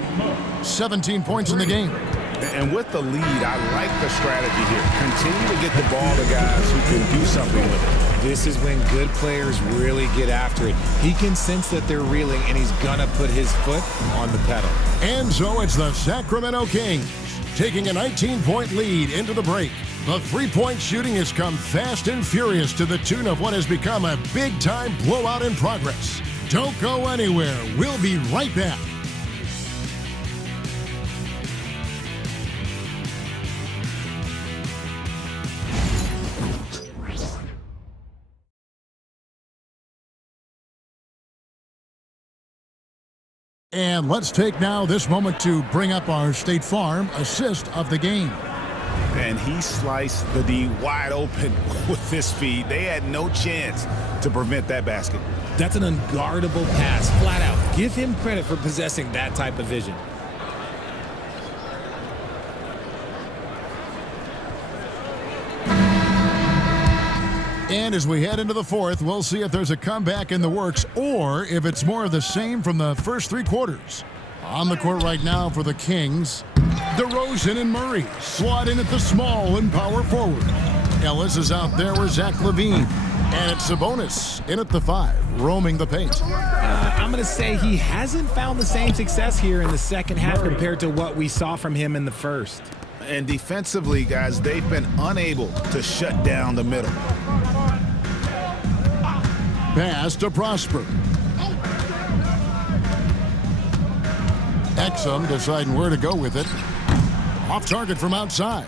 17 points in the game. And with the lead, I like the strategy here. Continue to get the ball to guys who can do something with it. This is when good players really get after it. He can sense that they're reeling, and he's gonna put his foot on the pedal. And so it's the Sacramento Kings taking a 19-point lead into the break. The three-point shooting has come fast and furious to the tune of what has become a big-time blowout in progress. Don't go anywhere. We'll be right back. And let's take now this moment to bring up our State Farm assist of the game. And he sliced the D wide open with this feed. They had no chance to prevent that basket. That's an unguardable pass, flat out. Give him credit for possessing that type of vision. And as we head into the fourth, we'll see if there's a comeback in the works or if it's more of the same from the first three quarters. On the court right now for the Kings, DeRozan and Murray slot in at the small and power forward. Ellis is out there with Zach LaVine. And it's Sabonis in at the 5, roaming the paint. I'm going to say he hasn't found the same success here in the second half compared to what we saw from him in the first. And defensively, guys, they've been unable to shut down the middle. Pass to Prosper. Exum deciding where to go with it. Off target from outside.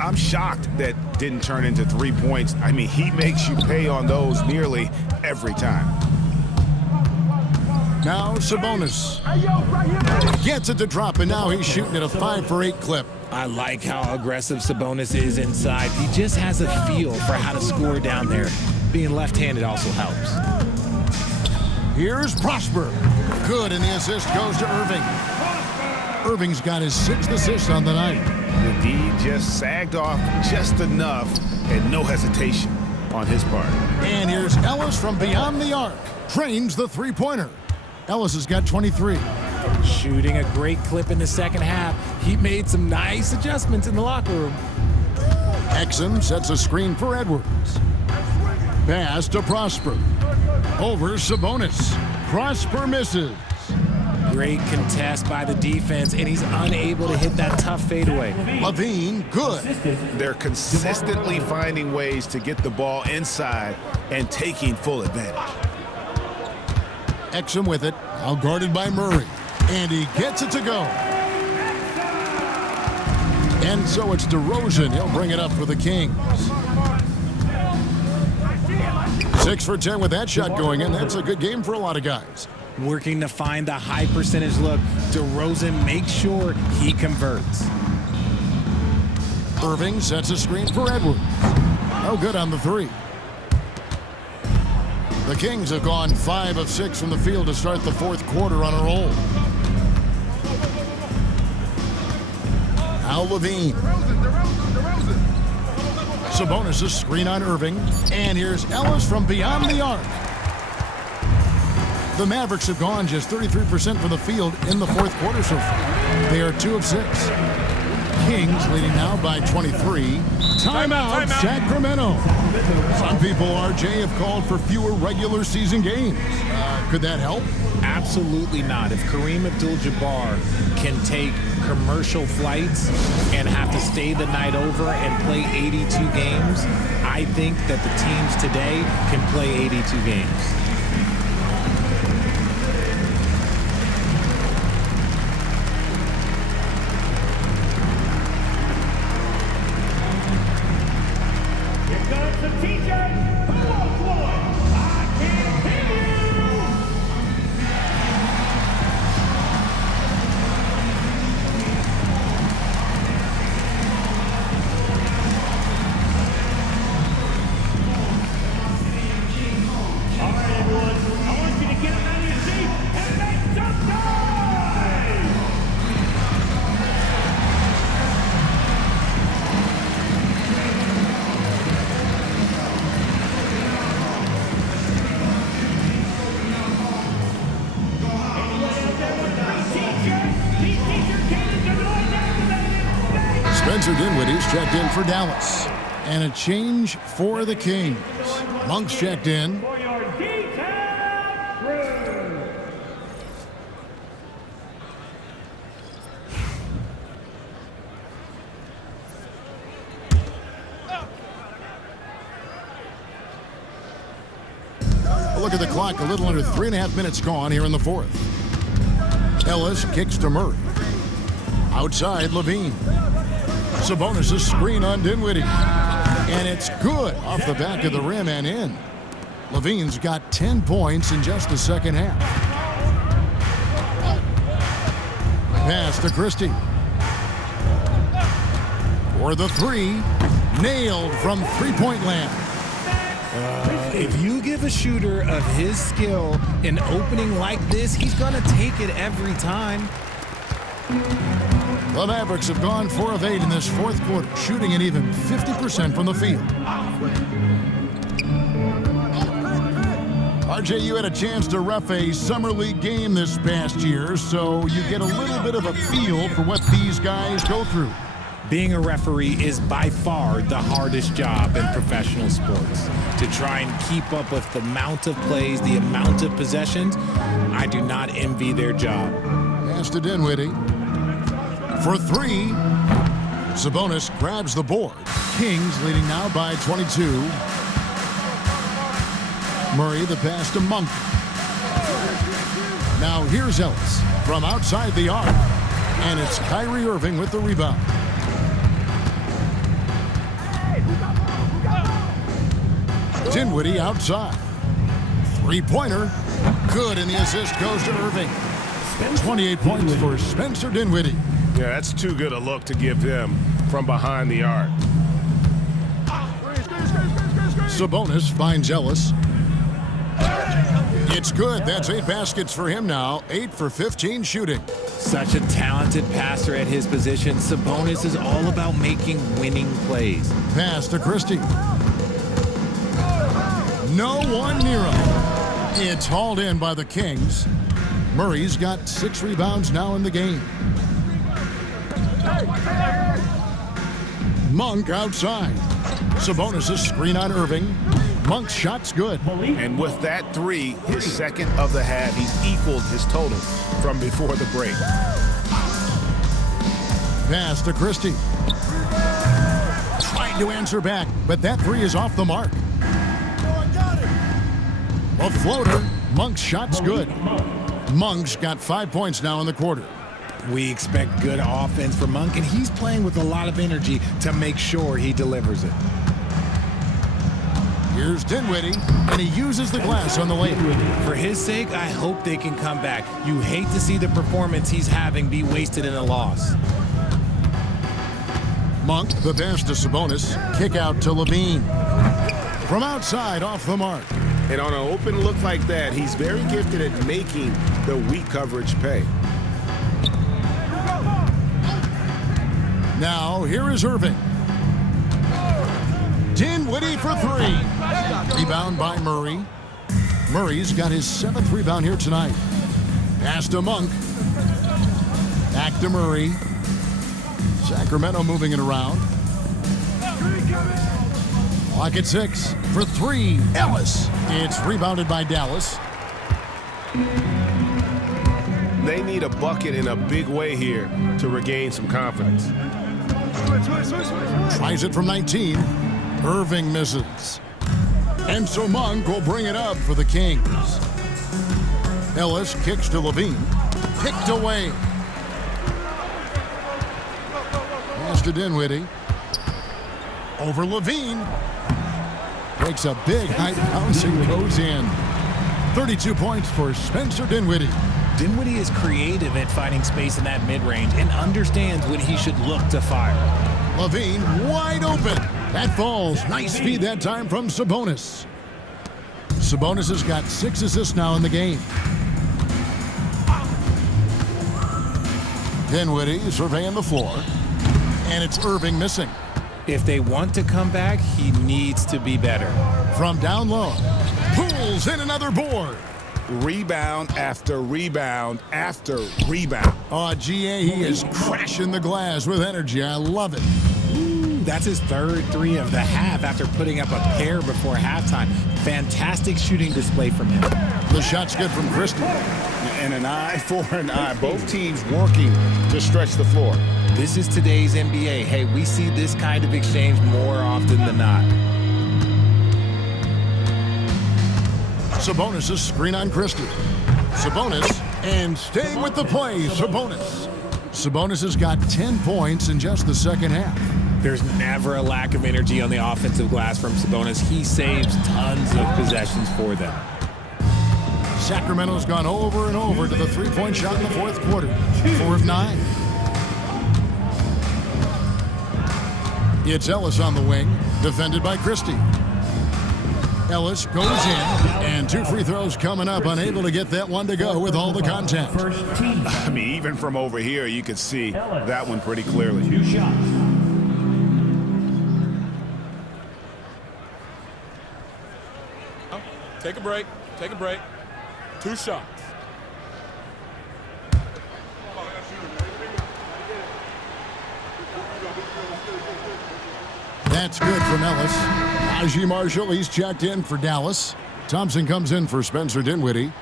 I'm shocked that didn't turn into 3 points. I mean, he makes you pay on those nearly every time. Now Sabonis gets it to drop, and now he's shooting at a 5 for 8 clip. I like how aggressive Sabonis is inside. He just has a feel for how to score down there. Being left-handed also helps. Here's Prosper. Good, and the assist goes to Irving. Irving's got his 6th assist on the night. The D just sagged off just enough and no hesitation on his part. And here's Ellis from beyond the arc. Trains the three-pointer. Ellis has got 23. Shooting a great clip in the second half. He made some nice adjustments in the locker room. Exum sets a screen for Edwards. Pass to Prosper. Over Sabonis. Prosper misses. Great contest by the defense, and he's unable to hit that tough fadeaway. Levine, good. They're consistently finding ways to get the ball inside and taking full advantage. Exum with it, now guarded by Murray, and he gets it to go. And so it's DeRozan. He'll bring it up for the Kings. 6 for 10 with that shot going in. That's a good game for a lot of guys. Working to find the high percentage look. DeRozan makes sure he converts. Irving sets a screen for Edwards. No good on the 3. The Kings have gone 5 of 6 from the field to start the fourth quarter on a roll. Now Levine. Sabonis' screen on Irving. And here's Ellis from beyond the arc. The Mavericks have gone just 33% from the field in the fourth quarter so far. They are 2 of 6. Kings leading now by 23. Timeout, Sacramento. Some people, RJ, have called for fewer regular season games. Could that help? Absolutely not. If Kareem Abdul-Jabbar can take commercial flights and have to stay the night over and play 82 games, I think that the teams today can play 82 games. Dinwiddie's checked in for Dallas. And a change for the Kings. Monk's checked in. Look at the clock, a little under 3.5 minutes gone here in the fourth. Ellis kicks to Murray. Outside, Levine. Sabonis' screen on Dinwiddie. And it's good off the back of the rim and in. Levine's got 10 points in just the second half. Pass to Christie. For the 3. Nailed from three-point land. If you give a shooter of his skill an opening like this, he's going to take it every time. The Mavericks have gone 4 of 8 in this fourth quarter, shooting an even 50% from the field. RJ, you had a chance to ref a summer league game this past year, so you get a little bit of a feel for what these guys go through. Being a referee is by far the hardest job in professional sports. To try and keep up with the amount of plays, the amount of possessions, I do not envy their job. Pass to Dinwiddie. For 3. Sabonis grabs the board. Kings leading now by 22. Murray the pass to Monk. Now here's Ellis from outside the arc. And it's Kyrie Irving with the rebound. Dinwiddie outside. Three-pointer. Good, and the assist goes to Irving. 28 points for Spencer Dinwiddie. Yeah, that's too good a look to give them from behind the arc. Sabonis finds Ellis. It's good. That's 8 baskets for him now. 8 for 15 shooting. Such a talented passer at his position. Sabonis is all about making winning plays. Pass to Christie. No one near him. It's hauled in by the Kings. Murray's got 6 rebounds now in the game. Monk outside. Sabonis' screen on Irving. Monk's shot's good. And with that three, his second of the half, he's equaled his total from before the break. Pass to Christie. Trying to answer back, but that three is off the mark. A floater. Monk's shot's good. Monk's got 5 points now in the quarter. We expect good offense from Monk, and he's playing with a lot of energy to make sure he delivers it. Here's Dinwiddie, and he uses the glass on the lane. For his sake, I hope they can come back. You hate to see the performance he's having be wasted in a loss. Monk, the pass to Sabonis. Kick out to Levine. From outside, off the mark. And on an open look like that, he's very gifted at making the weak coverage pay. Now, here is Irving. Dinwiddie for three. Rebound by Murray. Murray's got his 7th rebound here tonight. Pass to Monk. Back to Murray. Sacramento moving it around. Clock at 6 for three. Ellis. It's rebounded by Dallas. They need a bucket in a big way here to regain some confidence. Tries it from 19. Irving misses. And so Monk will bring it up for the Kings. Ellis kicks to Levine. Picked away. Pass to Dinwiddie. Over Levine. Takes a big high bounce and goes in. 32 points for Spencer Dinwiddie. Dinwiddie is creative at finding space in that mid-range and understands when he should look to fire. Levine wide open. That falls. Nice feed that time from Sabonis. Sabonis has got 6 assists now in the game. Dinwiddie surveying the floor. And it's Irving missing. If they want to come back, he needs to be better. From down low. Pulls in another board. Rebound after rebound after rebound. Oh, GA, he is crashing the glass with energy. I love it. That's his 3rd three of the half after putting up a pair before halftime. Fantastic shooting display from him. The shot's good from Christie. And an eye for an eye. Both teams working to stretch the floor. This is today's NBA. Hey, we see this kind of exchange more often than not. Sabonis' screen on Christie. Sabonis, and staying with the play, Sabonis. Sabonis has got 10 points in just the second half. There's never a lack of energy on the offensive glass from Sabonis. He saves tons of possessions for them. Sacramento's gone over and over to the three-point shot in the 4th quarter. 4 of 9. It's Ellis on the wing, defended by Christie. Ellis goes in, and 2 free throws coming up, unable to get that one to go with all the contact. I mean, even from over here, you could see that one pretty clearly. 2 shots. Take a break. Take a break. 2 shots. That's good from Ellis. Najee Marshall, he's checked in for Dallas. Thompson comes in for Spencer Dinwiddie.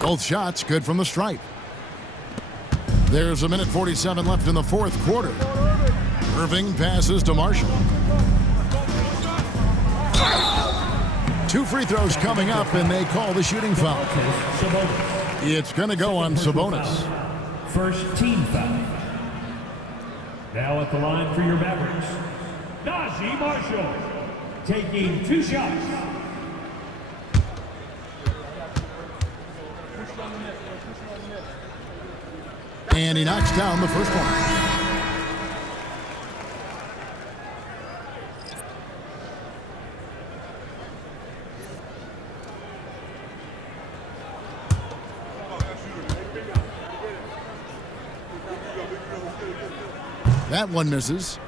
Both shots good from the stripe. There's a minute 47 left in the 4th quarter. Irving passes to Marshall. 2 free throws coming up, and they call the shooting foul. It's going to go on Sabonis. First team foul. Now at the line for your Mavericks, Najee Marshall, taking 2 shots. And he knocks down the first one. That one misses.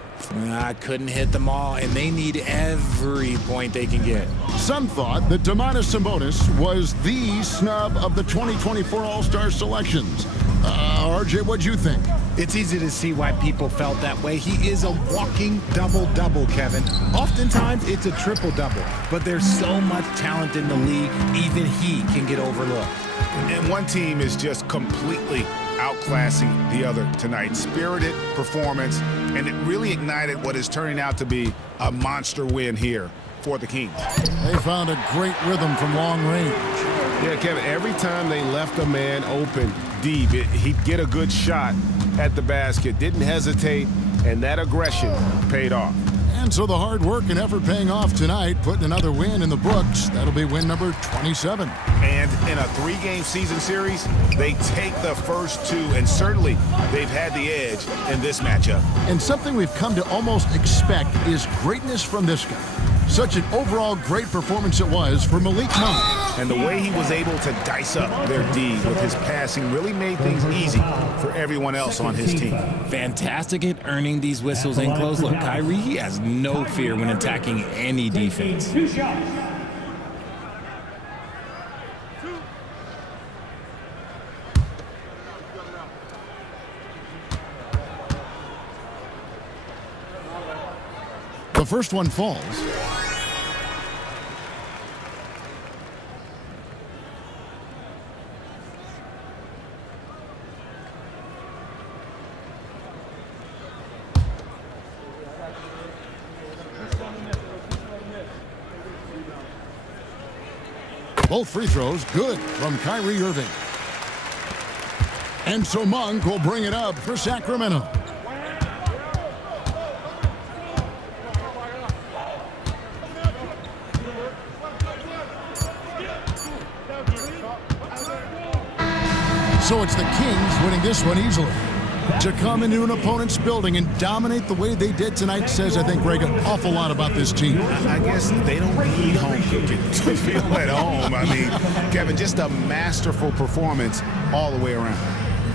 Couldn't hit them all, and they need every point they can get. Some thought that Domantas Sabonis was the snub of the 2024 All-Star selections. RJ, what'd you think? It's easy to see why people felt that way. He is a walking double-double, Kevin. Oftentimes, it's a triple-double, but there's so much talent in the league, even he can get overlooked. And one team is just completely outclassing the other tonight. Spirited performance, and it really ignited what is turning out to be a monster win here for the Kings. They found a great rhythm from long range. Yeah, Kevin, every time they left a man open deep, he'd get a good shot at the basket, didn't hesitate, and that aggression paid off. And so the hard work and effort paying off tonight, putting another win in the books. That'll be win number 27. And in a 3-game season series, they take the first 2, and certainly they've had the edge in this matchup. And something we've come to almost expect is greatness from this guy. Such an overall great performance it was for Malik Monk. And the way he was able to dice up their D with his passing really made things easy for everyone else on his team. Fantastic at earning these whistles in close. Look, Kyrie, he has no fear when attacking any defense. The first one falls. Both free throws good from Kyrie Irving. And so Monk will bring it up for Sacramento. So it's the Kings winning this one easily. To come into an opponent's building and dominate the way they did tonight says, I think, Greg, an awful lot about this team. I guess they don't need home cooking to feel at home. I mean, Kevin, just a masterful performance all the way around.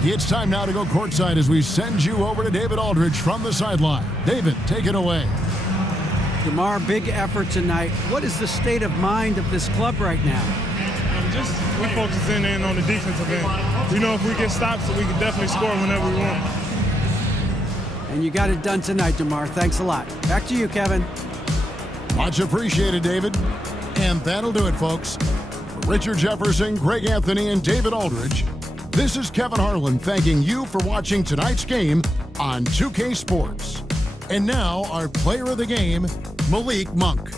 It's time now to go courtside as we send you over to David Aldridge from the sideline. David, take it away. DeMar, big effort tonight. What is the state of mind of this club right now? We're focusing in on the defensive end. We know if we get stops, we can definitely score whenever we want. And you got it done tonight, DeMar. Thanks a lot. Back to you, Kevin. Much appreciated, David. And that'll do it, folks. For Richard Jefferson, Greg Anthony, and David Aldridge, this is Kevin Harlan thanking you for watching tonight's game on 2K Sports. And now, our player of the game, Malik Monk.